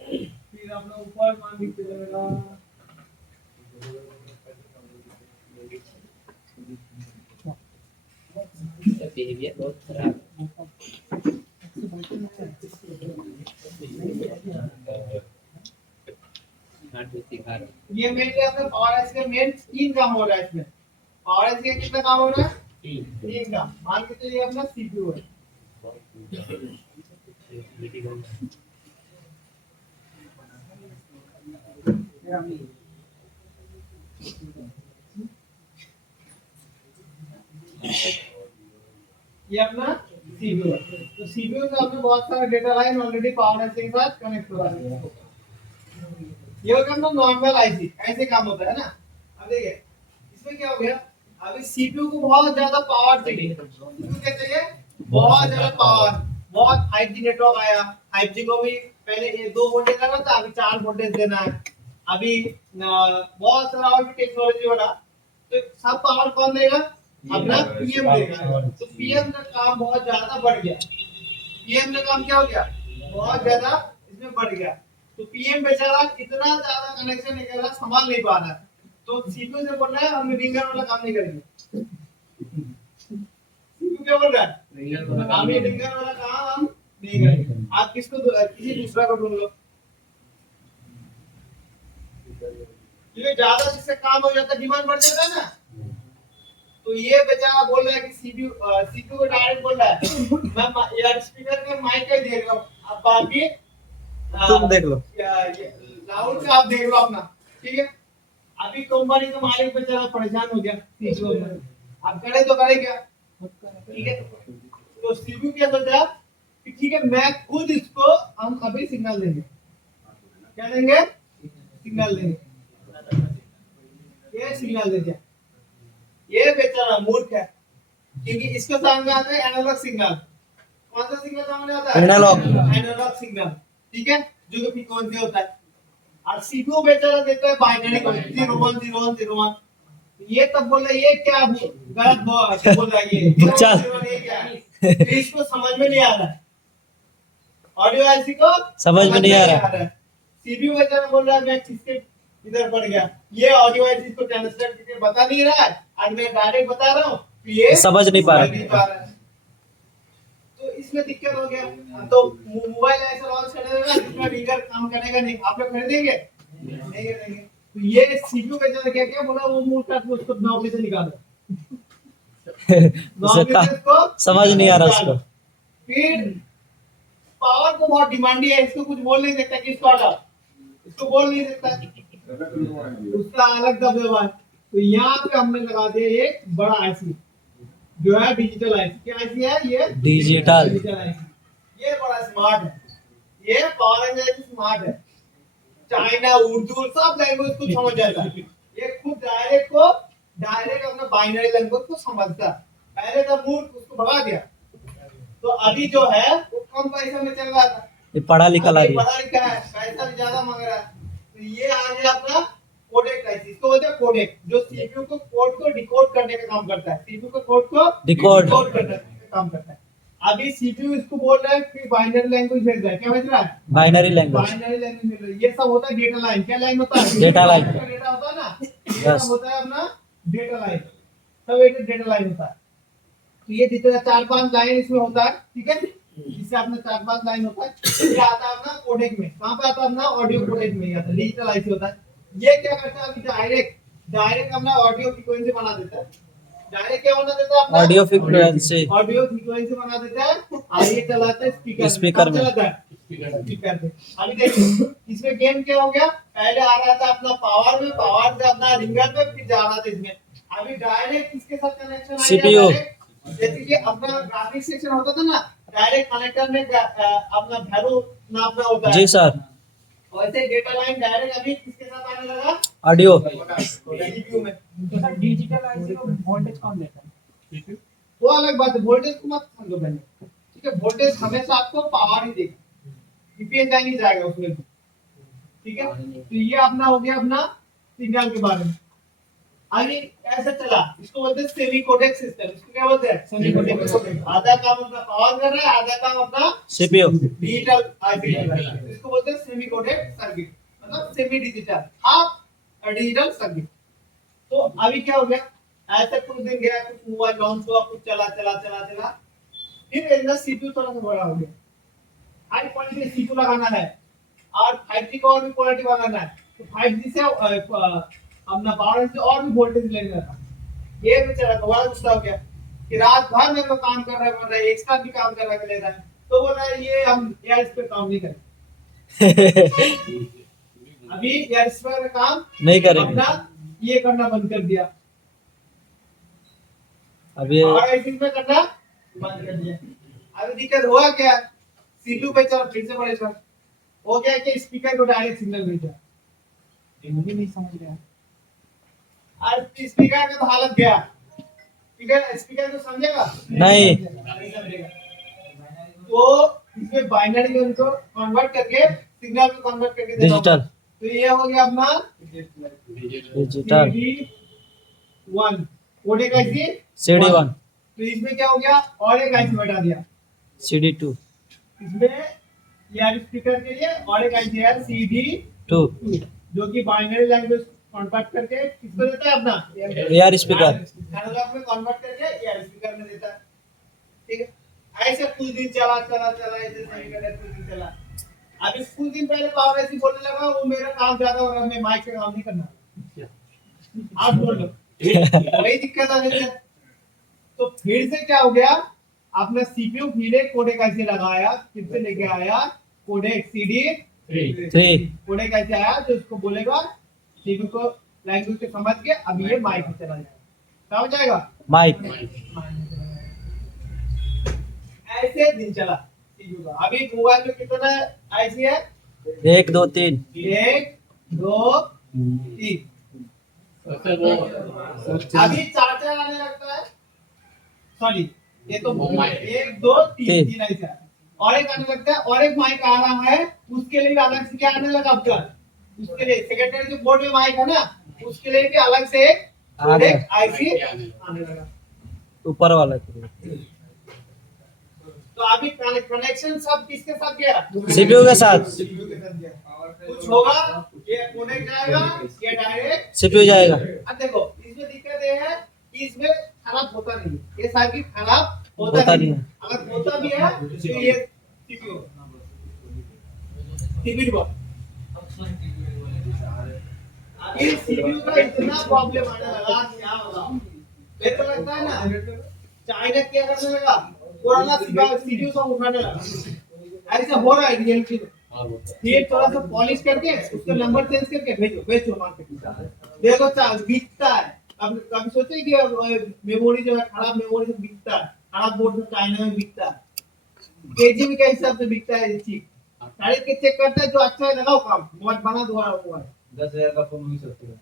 फिर अपना ऊपर मान के चलेगा बिहेवियर बहुत खराब ये मेनली अपने पावर आईसी का मेन तीन काम हो रहा है इसमें। पावर आईसी का कितना काम हो रहा है? तीन काम। मान के चलिए अपना सीपीयू है। ये अपना सीपीयू है। तो सीपीयू से आपने बहुत सारा data line already power IC के साथ कनेक्ट हुआ है। ये हो गया अपना नॉर्मल आईसी, ऐसे काम होता है ना। अब देखिए इसमें क्या हो गया, अभी सीपीयू को बहुत ज्यादा पावर चाहिए। सीपीयू क्या चाहिए? बहुत ज्यादा पावर। बहुत 5G नेटवर्क आया, 5G को भी पहले ये 2 वोल्टेज देना था, अभी 4 वोल्टेज देना है। अभी बहुत सारा और भी टेक्नोलॉजी हो रहा, तो सब पावर कौन देगा? अपना पीएम देगा। तो पीएम का काम बहुत ज्यादा बढ़ गया। पीएम का काम क्या हो गया? बहुत ज्यादा इसमें बढ़ गया। तो पीएम बेचारा इतना ज्यादा कनेक्शन निकल रहा, संभाल नहीं पा रहा है। तो सीपीयू से बोल रहा है हम रिंगर वाला काम नहीं करेंगे। सीपीयू क्या बोल रहा है? हम ये रिंगर वाला काम हम नहीं करेंगे। आप किसको किसी दूसरा को ढूंढ लो, क्योंकि ज्यादा जिससे काम हो जाता है डिमांड बढ़ जाता है ना। तो ये बेचारा बोल रहा है कि सीपीयू को डायरेक्ट बोल रहा है मैं यार स्पीकर में माइक का देख रहा हूँ, अब बाकी तुम देख लो, लाउड का आप देख लो अपना, ठीक है। अभी कंपनी का मालिक बेचारा परेशान हो गया सीपीयू में, आप करे तो करे क्या, ठीक है। तो सीपीयू क्या सोचा कि ठीक है मैं खुद इसको हम अभी सिग्नल देंगे, क्या देंगे? सिग्नल देंगे। ये सिग्नल दे दिया। ये बेचारा मूर्ख है, क्योंकि इसके सामने आता है एनालॉग सिग्नल। कौन सा सिग्नल सामने आता है? एनालॉग सिग्नल, ठीक है, जो कि फ्रीक्वेंसी होता है। और सीपीयू बेचारा देता है बाइनरी कोड 010101। ये तब बोल रहा है ये क्या गलत बोल रहा है ये 0101 ये क्या है? तो इसको समझ में नहीं आ रहा है, ऑडियो आईसी को समझ में नहीं आ रहा है। सीपीयू बेचारा बोल रहा है मैं किसके इधर पड़ गया, ये ऑडियो आईसी को ट्रांसलेट करके बता नहीं रहा है और मैं डायरेक्ट बता रहा हूँ तो ये समझ नहीं पा रहा। है। तो इसमें दिक्कत हो गया। तो मोबाइल ऐसा लॉन्च करेगा जिसमें रिंगर काम करेगा नहीं, आप लोग खरीदेंगे? नहीं करेंगे। तो ये सीपीयू बेचारा क्या क्या बोला, वो मूर्ख आदमी उसको नौकरी से निकालो। नौकरी से इसको समझ नहीं आ रहा उसको। फिर पावर को बहुत डिमांडी है, इसको कुछ बोल नहीं सकता कि इसको हटाओ, इसको बोल नहीं सकता, उसका अलग दबदबा है। तो यहाँ पे हमने लगा दिया एक बड़ा आईसी जो है डिजिटल आईसी। क्या आईसी है ये? Digital IC. ये बड़ा स्मार्ट है, ये पावर एंड स्मार्ट है, चाइना उर्दू सब लैंग्वेज को समझ जाता है। ये खुद डायरेक्ट अपना बाइनरी लैंग्वेज को समझता है। पहले तो मूर्ख उसको भगा दिया, तो अभी जो है वो कम पैसे में चल रहा था, ये पढ़ा लिखा ला दिया। पढ़ा लिखा है, पैसा भी ज्यादा मांग रहा है। तो ये आ गया अपना कोडेक आईसी, इसको बोलते हैं कोडेक, जो सीपीयू को कोड को डिकोड करने का काम करता है। सीपीयू को कोड को डिकोड करने का काम करता है। अभी सीपीयू इसको बोल रहा है कि बाइनरी लैंग्वेज भेज रहा है। क्या भेज रहा है? Binary language. बाइनरी लैंग्वेज भेज रहा है। ये सब होता है डेटा लाइन। क्या लाइन होता है? Data line. डेटा होता है ना, ये सब होता है अपना डेटा लाइन। सब एक डेटा लाइन होता है। तो ये जितना 4-5 लाइन इसमें होता है, ठीक है, इससे अपना 4-5 लाइन होता है। ये आता है अपना कोडेक में। कहां पे आता है? अपना ऑडियो कोडेक में आता है, डिजिटल आईसी होता है। ये क्या करता है? अभी डायरेक्ट अपना ऑडियो फ्रीक्वेंसी बना देता है। डायरेक्ट क्या बना देता है? अपना ऑडियो फ्रीक्वेंसी बना देता है और ये चलाता है स्पीकर में। चलाता है स्पीकर पे। अभी देखिए इसमें गेम क्या हो गया, पहले आ रहा था अपना पावर में, पावर से अपना रिंगर पे, फिर जा रहा था इसमें। अभी डायरेक्ट किसके साथ कनेक्शन आ CPU। गया? जैसे कि अपना ग्राफिक्स सेक्शन होता था ना, डायरेक्ट कनेक्टर में अपना वैल्यू नापना होता है। जी सर। वैसे डेटा लाइन डायरेक्ट अभी किसके साथ आने लगा? ऑडियो। सीपीयू में। सर डिजिटल आईसी को वोल्टेज कौन देता है? वो अलग बात है, वोल्टेज को मत समझो पहले, ठीक है। वोल्टेज हमेशा आपको पावर ही देगा, ईपीएस नहीं जाएगा उसमें, ठीक है। तो ये अपना हो गया अपना सिग्नल के बारे में। आगे ऐसा चला, इसको बोलते हैं सेमी कोडेक सिस्टम। इसको क्या बोलते हैं? Semi codec. आधा काम अपना पावर कर रहा है, आधा काम अपना सीपीयू। डिजिटल आईसी कर रहा है। इसको बोलते हैं सेमी कोडेक सर्किट, मतलब semi digital, half digital circuit. तो अभी क्या हो गया, ऐसे कुछ दिन गया, कुछ मोबाइल लॉन्च हुआ, कुछ चला, फिर इनका सीपीयू थोड़ा सा बड़ा हो गया, हाई क्वालिटी सीपीयू लगाना है और 5G को और भी क्वालिटी बनाना है। तो 5G से अपना पावर से और भी वोल्टेज लेना था। ये बेचारा दोबारा गुस्सा हो गया कि रात भर मेरे को काम कर रहा है, एक्स्ट्रा भी काम कर रहा है, ले रहा है। तो बोल रहा है ये हम यार इस पे काम नहीं करें, अभी यार इस पर काम नहीं करेंगे। अपना ये करना बंद कर दिया, अभी और इस पे करना बंद कर दिया। अभी दिक्कत हुआ क्या, सीपीयू बेचारा फिर से परेशान हो गया कि स्पीकर को डायरेक्ट सिग्नल भेजा, वो भी नहीं समझ गया। आज स्पीकर का तो हालत गया, स्पीकर को समझेगा नहीं। समझेगा। तो इसमें बाइनरी को इनको कन्वर्ट करके सिग्नल को कन्वर्ट करके देना होगा। डिजिटल। तो ये हो गया अपना digital CD1 codec IC CD1। तो इसमें क्या हो गया, और एक आईसी बैठा दिया CD2। इसमें यार स्पीकर के लिए और एक आईसी है CD2 जो कि बाइनरी लैंग्वेज कन्वर्ट करके किसको देता है? अपना एआर स्पीकर। एनालॉग में कन्वर्ट करके एआर स्पीकर में देता है, ठीक है। ऐसे कुछ दिन चला ऐसे सही करे, कुछ दिन चला। अभी कुछ दिन पहले पावर ऐसी बोलने लगा वो मेरा काम ज्यादा हो रहा है, मैं माइक से काम नहीं करना, आप बोल लो। वही दिक्कत आ गई है। तो फिर से क्या हो गया, अपना सीपीयू फिर एक कोडेक आईसी लगाया, फिर से लेके आया कोडेक CD3 कोडेक आईसी आया, जो इसको बोलेगा सीपीयू को लैंग्वेज को समझ के अब ये माइक में चला जाएगा। क्या हो जाएगा? माइक। ऐसे दिन चला सीपीयू का। अभी मोबाइल में कितना आईसी है? 1 2 3 1 2 3 सर वो अभी 4 आने लगता है, सॉरी ये तो वो mic। 1 2 3 तीन। 3 ऐसा और एक आने लगता है, और एक माइक आ रहा है, उसके लिए भी अलग से क्या आने लगा आपका, उसके लिए सेकेंडरी जो बोर्ड में माइक है ना, उसके लिए भी अलग से आ गया। एक आईसी आने लगा। ऊपर वाला तो अभी कनेक्शन सब किसके साथ गया, सीपीयू के साथ CPU के साथ गया। कुछ होगा ये कोने जाएगा, ये डायरेक्ट सीपीयू जाएगा। अब देखो इसमें दिक्कत ये है कि इसमें खराब होता नहीं है, ये सर्किट खराब होता होता नहीं नहीं है। है। अगर होता भी है तो ये सीपीयू सीपीयू बोर्ड अभी सीपीयू का इतना प्रॉब्लम आने लगा, क्या बताऊं, मेरे को लगता है ना चाइना क्या करने लगा, पुराना सीपीयू सब उठाने लगा, ऐसा हो रहा है रियलिटी में। ये थोड़ा सा पॉलिश करके उसका नंबर चेंज करके भेजो भेजो मार्केट में, देखो बिकता है। अब कभी सोचे कि मेमोरी जो है खराब मेमोरी से बिकता है, खराब बोर्ड से चाइना में बिकता है, केजीबी के हिसाब से बिकता है ये चीज। सारे के चेक करता है, जो अच्छा है लगाओ काम, मोबाइल बना दोबारा मोबाइल। 10,000 का फोन हुई सकती है।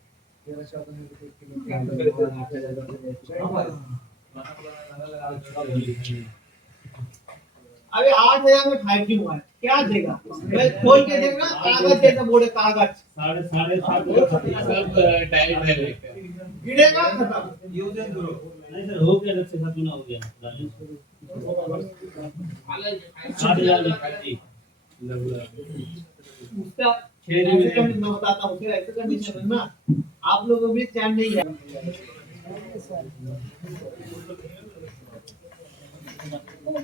अभी 8,000 में 5G हुआ है, क्या देगा, मैं खोल के देखना कागज जैसा बोर्ड है, कागज साढ़े सात सब टाइट है लेके गिरेगा खत्म। Use and throw. नहीं सर हो गया, लगता है चुना हो गया 8,000 लिखा जी उसका ऐसे कंडीशन मैं बताता हूँ, फिर ऐसे कंडीशन है ना, आप लोगों को भी चैन नहीं है।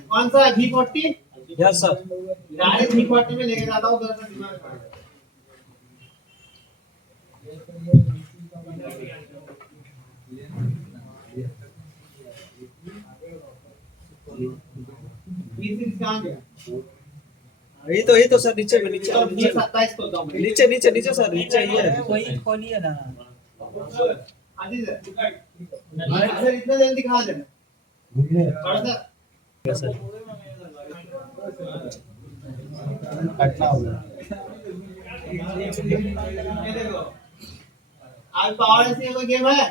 कौन सा V40 yes sir. Direct V40 में लेके जाता हूँ, दरअसल दिमाग खराब है। V6 कहाँ गया? यही तो सर, नीचे में नीचे चलो नीचे V27 को दो मैं। नीचे नीचे नीचे सर, नीचे ही है। खोलिए ना। आदि सर इतना जल्दी कहाँ जाना, थोड़ा सा यस सर। ये देखो, आज पावर ऐसी कोई गेम है,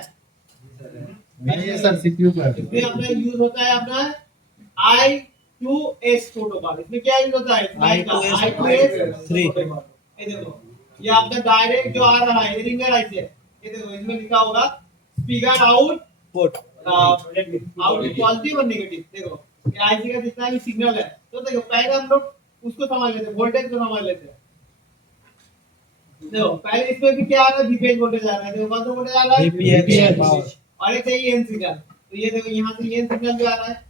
नहीं है सर, सीपीयू का है। इसमें अपना यूज होता है अपना I2S प्रोटोकॉल। इसमें क्या यूज होता है, I2S I2S 3। ये देखो, ये आपका डायरेक्ट जो आ रहा है रिंगर ऐसे, ये देखो इसमें लिखा होगा speaker out port out positive और नेगेटिव। देखो ये आईसी का जितना भी सिग्नल है, तो देखो पहले हम लोग उसको समझ लेते हैं, वोल्टेज को समझ लेते हैं। देखो पहले इसमें भी क्या आ रहा है, वीपीएच वोल्टेज आ रहा है, देखो कौन सा वोल्टेज आ रहा है, VPH पावर। और एक है एन सिग्नल, तो ये देखो यहाँ से एन सिग्नल भी आ रहा है,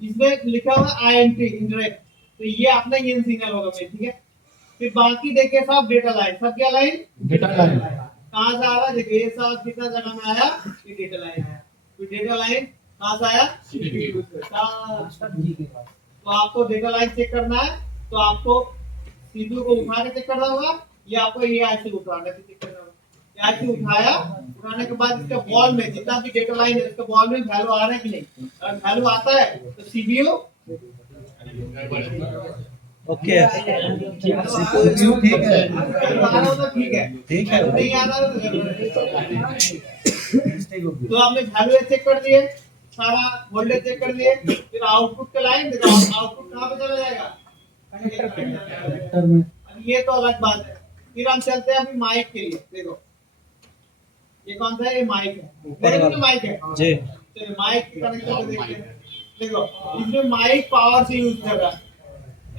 इसमें लिखा हुआ आईएनटी इंटरप्ट, तो ये अपना एन सिग्नल होगा मेन, ठीक है। फिर बाकी देखिए सब डेटा लाइन, सब क्या लाइन, डेटा लाइन। कहां से आ रहा है, देखिए ये सब कितना जगह में आया, ये डेटा लाइन आया, फिर डेटा लाइन कहां से आया, सीपीयू से। तो आपको डेटा लाइन चेक करना है, तो आपको सीपीयू को उठा के चेक करना होगा, या आपको ये आईसी उठाने से चेक करना होगा। ये आईसी उठाया, उठाने के बाद इसका बॉल में जितना भी डेटा लाइन है, उसका बॉल में वैल्यू आ रहा है कि नहीं, अगर वैल्यू आता है तो सीपीयू ओके। सीपीयू ठीक है। वैल्यू आ रहा हो तो ठीक है, ठीक है। नहीं आ रहा तो गड़बड़ है। तो आपने वैल्यू चेक कर लिए, सारा वोल्टेज चेक कर लिए, फिर आउटपुट का लाइन देखो, आउटपुट कहां पे चला जाएगा, कनेक्टर में। अब ये तो अलग बात है। फिर हम चलते हैं अभी माइक के लिए, देखो ये कौन सा है, ये माइक है, मेरे को माइक है जी। तो माइक कनेक्शन को देखते हैं। देखो इसमें माइक पावर से यूज कर रहा है,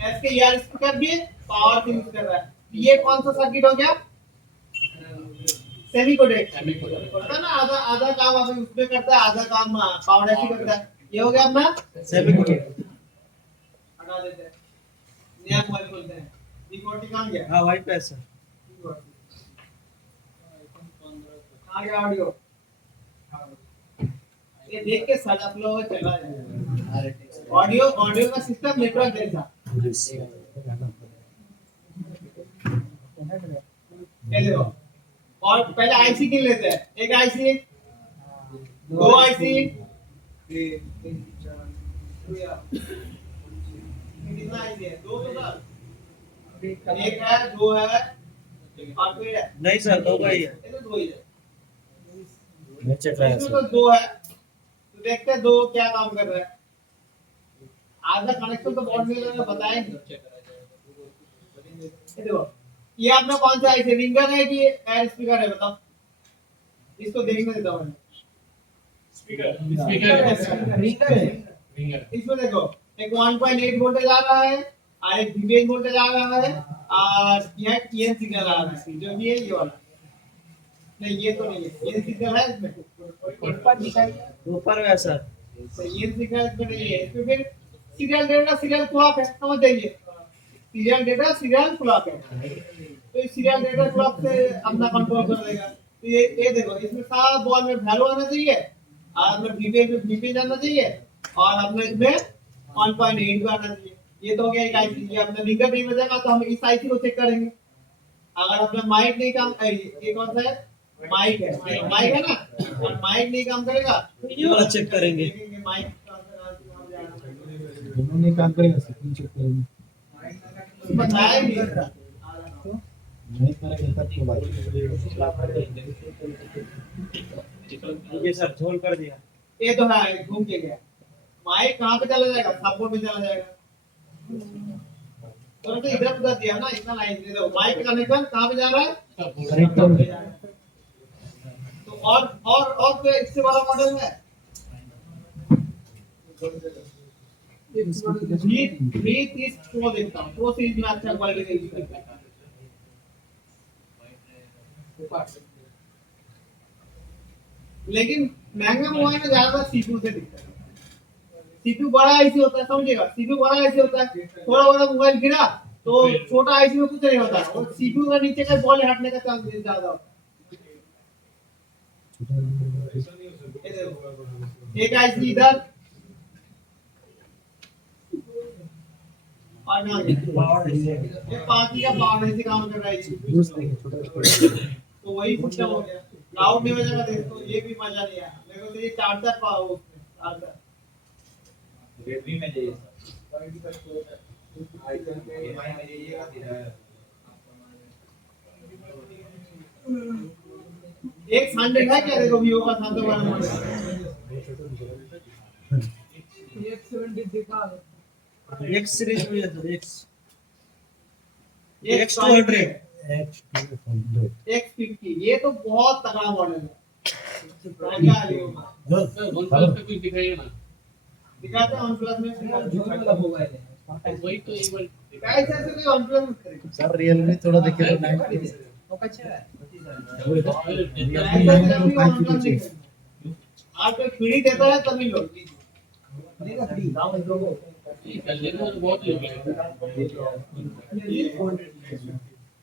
ऐसे ईयर स्पीकर भी पावर से यूज कर रहा है। ये कौन सा सर्किट हो गया, सेमी कोडेड, पता है ना, आधा आधा काम आप उसमें करता है, आधा काम पावर ऐसे करता है। ये हो गया अपना सेमी कोडेड। हटा देते हैं, नया मोबाइल खोलते हैं। V40 कहां गया, हां वहीं पे सर। कहां गया ऑडियो, ये देख के सड़क लोग चला जाएगा। ऑडियो ऑडियो का सिस्टम नेटवर्क जैसा, ये देखो। और पहले आईसी गिन लेते हैं, एक आईसी, दो आईसी, कितना आईसी है, दो टोटल, एक है, दो है और फिर है। नहीं सर, दो का ही है। ये तो दो ही है। मैं चेक रहा है इसमें सर। तो दो है, तो देखते हैं दो क्या काम कर रहा है। आधा कनेक्शन तो बोर्ड में मैंने बताया नहीं। ये देखो, ये आपने कौन सा आईसी रिंगर है कि एयर स्पीकर है, बताओ। इसको देखने देता हूँ मैं। रिंगर है। इसमें देखो, एक 1.8 वोल्टेज आ रहा है और एक VBH वोल्टेज आ रहा है और यह TN सिग्नल आ रहा है, जो भी है ये वाला। नहीं, ये तो नहीं है, ये सिग्नल है इसमें। ऊपर में है सर। तो ये सिग्नल इसमें नहीं है। इसमें फिर सीरियल डेटा सीरियल क्लॉक है, समझ जाइए। सीरियल डेटा सीरियल क्लॉक है, तो इस सीरियल डेटा क्लॉक से अपना कंट्रोल कर लेगा। तो ये देखो, इसमें सारा बॉल में वैल्यू आना चाहिए और अपने VBH में VBH आना चाहिए और अपने इसमें 1.8 का आना चाहिए। ये तो हो गया एक आईसी। ये अपना रिंगर नहीं बजेगा तो हम इस आईसी को चेक करेंगे। अगर अपना माइक नहीं काम, ये कौन सा है, माइक है, माइक है ना, और माइक नहीं काम करेगा ये वाला चेक करेंगे। देखेंगे माइक काम जाएगा। दोनों नहीं काम करेगा, सेकंड चेक करेंगे। बताया नहीं। नहीं करेगा तब तो बात। ये सर झोल कर दिया। ये तो है, घूम के गया। माइक कहाँ पे चला जाएगा, सबको पे चला जाएगा। तो इधर उधर दिया ना, इतना लाइन दे दो। माइक कनेक्शन कहाँ पे जा रहा है, करेक्टर में। तो और कोई इससे बड़ा मॉडल है। V30 प्रो देखता हूँ, प्रो सीरीज में अच्छा क्वालिटी है। लेकिन महंगा मोबाइल में ज्यादा CPU से दिक्कत है। CPU बड़ा आईसी होता है, समझिएगा। CPU बड़ा आईसी होता है, थोड़ा बड़ा मोबाइल गिरा तो छोटा आईसी में कुछ नहीं होता, और CPU का नीचे का बॉल हटने का चांस ज्यादा होता है। ये देखो, एक आईसी इधर और ना ये पार्टी का पावर ऐसे काम कर रहा है। दूसरे छोटा तो वही कुछ हो गया। क्लाउड नहीं बजेगा देखो, ये भी मजा नहीं आया मेरे को। तो ये चार्जर पाओ उसमें, चार्जर रेडमी में जाइए सर। आईफोन पे EMI में जाइएगा धीरे। एक 100 है क्या, देखो वीवो का 7 वाला मॉडल। एक्स सीरीज में है सर। एक X200 X200 X50, ये तो बहुत तगड़ा मॉडल है। महंगा है वीवो का। दिखाते हैं OnePlus में। कैसे ऐसे कोई OnePlus में खरीदे? सर रियलमी थोड़ा देखिए तो 90 आप कोई फ्री देता है तभी लो।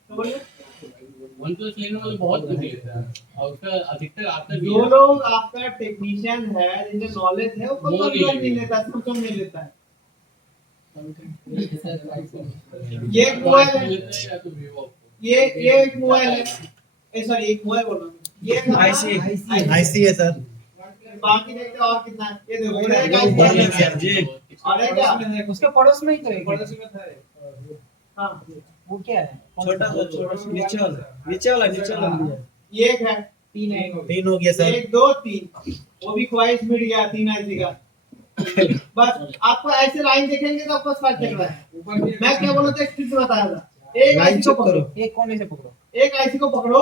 तो बोलिए, OnePlus लेने वाले बहुत कुछ लेता है और उसका अधिकतर आता भी जो है। लोग आपका टेक्नीशियन है, जिनके नॉलेज है, वो वो OnePlus नहीं नहीं लेता, सैमसंग नहीं लेता है। ये ये एक मोबाइल है, लेता है या तो Vivo। ये एक मोबाइल है, सॉरी एक मोबाइल बोल रहा हूँ। ये आईसी है सर। बाकी देखते हैं और कितना है। ये देखो, इधर एक बहुत आईसी बढ़िया है। जी। और एक क्या? उसके पड़ोस में ही तो एक पड़ोसी में था। हाँ, वो क्या है? छोटा नीचे वाला ये एक है, तीन है। 3 हो गया सर। 1 2 3, वो भी ख्वाहिश मिट गया 3 आईसी का। बस आपको ऐसे लाइन देखेंगे तो आपको स्पष्ट चल रहा है। मैं क्या बोला था, एक चीज बताया था। एक लाइन आईसी को चेक करो। पकड़ो, एक कोने से पकड़ो। एक आईसी को पकड़ो,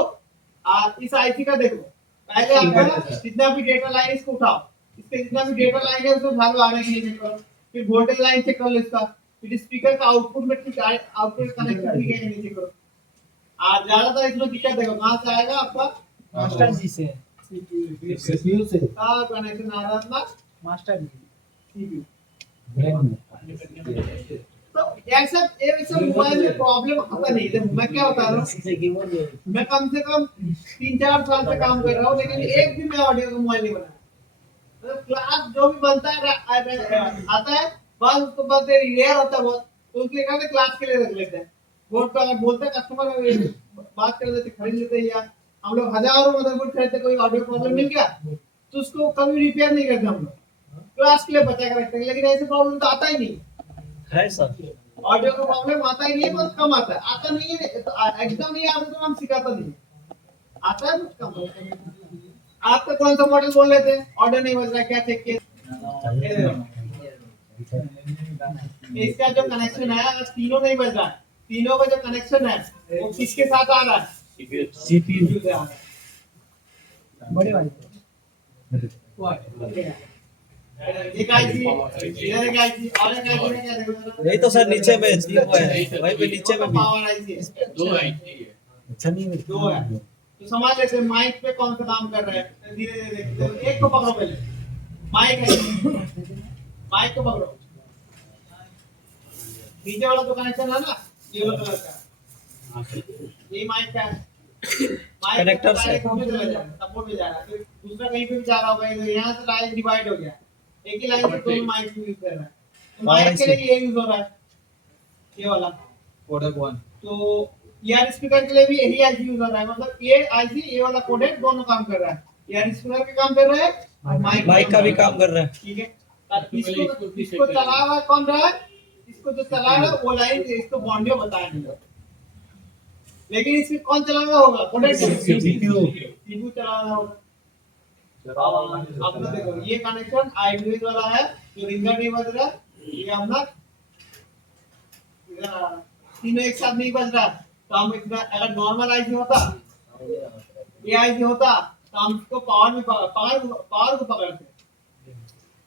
इस आईसी का देखो। पहले आपका जितना भी डेटा लाइन इसको उठाओ, इसके जितना भी डेटा लाइन है उसको भाग आने के लिए चेक करो। फिर वोल्टेज लाइन चेक कर लो इसका, फिर स्पीकर का आउटपुट में ठीक है, आउटपुट कनेक्शन ठीक है कि नहीं चेक करो। ज्यादातर इसमें दिक्कत देखो कहां से आएगा आपका, मास्टर जी से। सीपीयू से का कनेक्शन आ रहा है अपना मास्टर जी। CPU। ब्रेन में। तो ऐसा मोबाइल में प्रॉब्लम आता नहीं। देखो मैं क्या बता रहा हूँ, मैं कम से कम 3-4 साल से काम कर रहा हूँ, लेकिन एक भी मैं ऑडियो का मोबाइल नहीं बनाया। तो क्लास जो भी बनता है आता है, बस उसको बस रेयर होता है बहुत, तो उसके कारण क्लास के लिए रख लेते हैं। बोर्ड पर बोलते हैं कस्टमर, बात कर लेते, खरीद लेते हैं। या हम लोग हजारों मदरबोर्ड खरीदते, कोई ऑडियो प्रॉब्लम मिल गया तो उसको कभी रिपेयर नहीं करते हम लोग, क्लास के लिए बचा कर रखते हैं। लेकिन ऐसे प्रॉब्लम तो आता ही नहीं। है सर। ऑडियो का प्रॉब्लम आता ही नहीं है, बहुत कम आता है। आता नहीं है तो एकदम नहीं आता तो हम सिखाता नहीं। आता है बहुत कम। आप तो कौन सा मॉडल बोल रहे थे? ऑडियो नहीं बज रहा, क्या चेक किया? इसका जो कनेक्शन है, अगर तीनों नहीं बज रहा है, तीनों का जो कनेक्शन है वो किसके साथ आ रहा है? CPU से आ रहा है। बड़े भाई एक आईसी, इधर एक आईसी और एक आईसी में क्या देखो जरा। यही तो सर नीचे में तीन वो है, वहीं पे नीचे में भी पावर आईसी है, दो आई थी अच्छा नहीं है। दो है। तो समझ लेते हैं माइक पे कौन सा काम कर रहा है। धीरे धीरे देखते हैं। एक को पकड़ो पहले, माइक है, माइक को पकड़ो। नीचे वाला तो कनेक्शन है ना, ये वाला कलर का, ये माइक का है। माइक Connector से। सपोर्ट में जा रहा है, फिर दूसरा कहीं पे भी जा रहा होगा, इधर यहाँ से लाइन डिवाइड हो गया, एक ही लाइन से दोनों माइक यूज कर रहा है। तो माइक के लिए ये यूज हो रहा है, ये वाला कोडेक 1 तो यार स्पीकर के लिए भी यही आईसी यूज हो रहा है। मतलब ये आईसी, ये वाला कोडेक दोनों काम कर रहा है। यार स्पीकर का काम कर रहा है और माइक का भी काम कर रहा है। ठीक है। अब इसको चला रहा है कौन रहा है? इसको जो चला रहा है वो लाइन इसको बॉन्डियो बताया नहीं, लेकिन इसमें कौन चला रहा होगा? कोडेक सीपीयू चला रहा होगा। अपना देखो ये कनेक्शन आईडीएस वाला है जो रिंगर नहीं बज रहा, ये अपना इधर आ रहा है। तीनों एक साथ नहीं बज रहा, तो हम अगर नॉर्मल आईसी होता, ये आईसी होता तो हम इसको पावर को पकड़ते।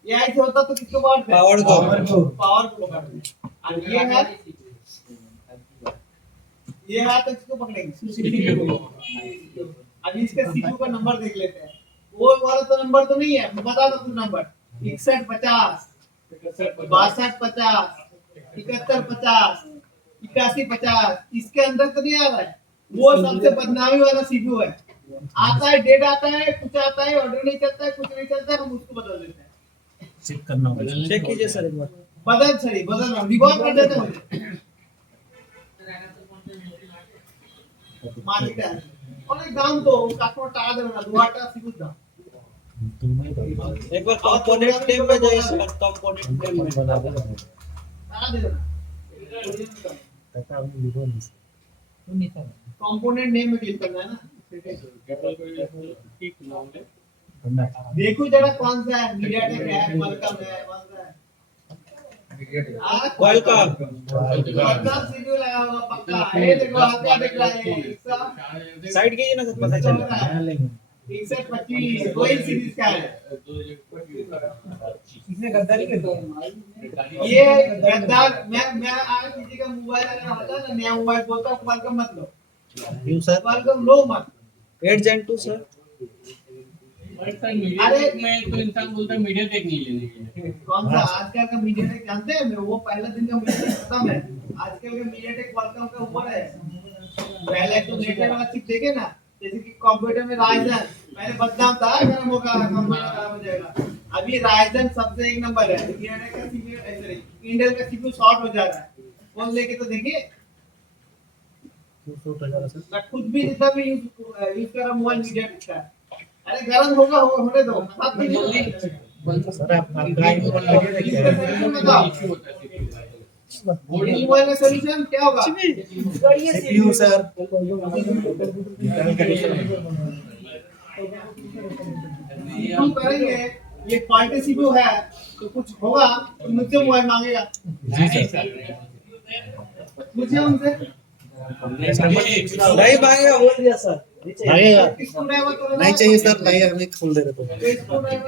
ये आईसी होता तो किसको पकड़ते? पावर को पकड़ते। और ये है तो किसको पकड़ेंगे? सीपीयू को। अभी इसके सीपीयू का नंबर देख लेते हैं। वो वाला तो नंबर तो नहीं है, बता दो तुम नंबर। 61 50 62 50 71 50 81 50, इसके अंदर तो नहीं आ रहा है। वो सबसे बदनामी वाला सीपीयू है। आता है, डेट आता है, कुछ आता है, ऑर्डर नहीं चलता है, कुछ नहीं चलता है, हम उसको बदल देते हैं। चेक करना होगा, चेक कीजिए सर एक बार। बदल रहा हूँ, रिवॉल्व कर देते हैं। मालिक है और एक दाम तो काटो टाका देना, दुआटा सीपीयू दाम। एक बार कंपोनेंट नेम में जाइए सर, कंपोनेंट नेम में बना दो। टाका दे देना। कंपोनेंट नेम में क्लिक करना है ना। देखो जरा कौन सा है, मीडियाटेक है, वेलकम है, कौन सा है? वेलकम सीपीयू लगा होगा पक्का। ये देखो आपका दिख रहा है इसका साइड कीजिए ना सर, पता चलेगा। 61 25 वही सीरीज का है। इसने गद्दारी कर दी। ये गद्दार, मैं आज किसी का मोबाइल अगर होता ना, नया मोबाइल बोलता हूं वेलकम मत लो, यू सर वेलकम लो मत। 8 Gen 2 सर। अरे में तो इंसान बोलता है मीडिया टेक नहीं लेने के लिए। कौन सा आजकल का मीडियाटेक जानते हैं? मैं वो पहले दिन का मीडियाटेक खत्म है, आजकल का मीडियाटेक वेलकम के ऊपर है। पहले तो नेटवर्क वाला चिप देखे ना, जैसे कि कंप्यूटर में राइजन पहले बदनाम था, गर्म होगा कंप्यूटर खराब हो जाएगा। अभी राइजन सबसे एक नंबर है। मीडियाटेक का सीपीयू ऐसे इंटेल का सीपीयू शॉर्ट हो जा रहा है। फोन लेके तो देखिए, मैं खुद भी जितना भी यूज कर रहा मोबाइल मीडियाटेक का। अरे गर्म होगा, होने दो, साथ में सर आप ड्राइव पर लगे देखिए। मोबाइल का सॉल्यूशन क्या होगा? CPU sir. हम करेंगे, ये क्वालिटी सीपीयू है तो कुछ होगा तो मुझसे मोबाइल मांगेगा, मुझे उनसे नहीं मांगेगा, बोल दिया सर। मांगेगा किसको ड्राइवर तो नहीं चाहिए सर, नहीं हमें खोल दे रहे तो। किसको ड्राइवर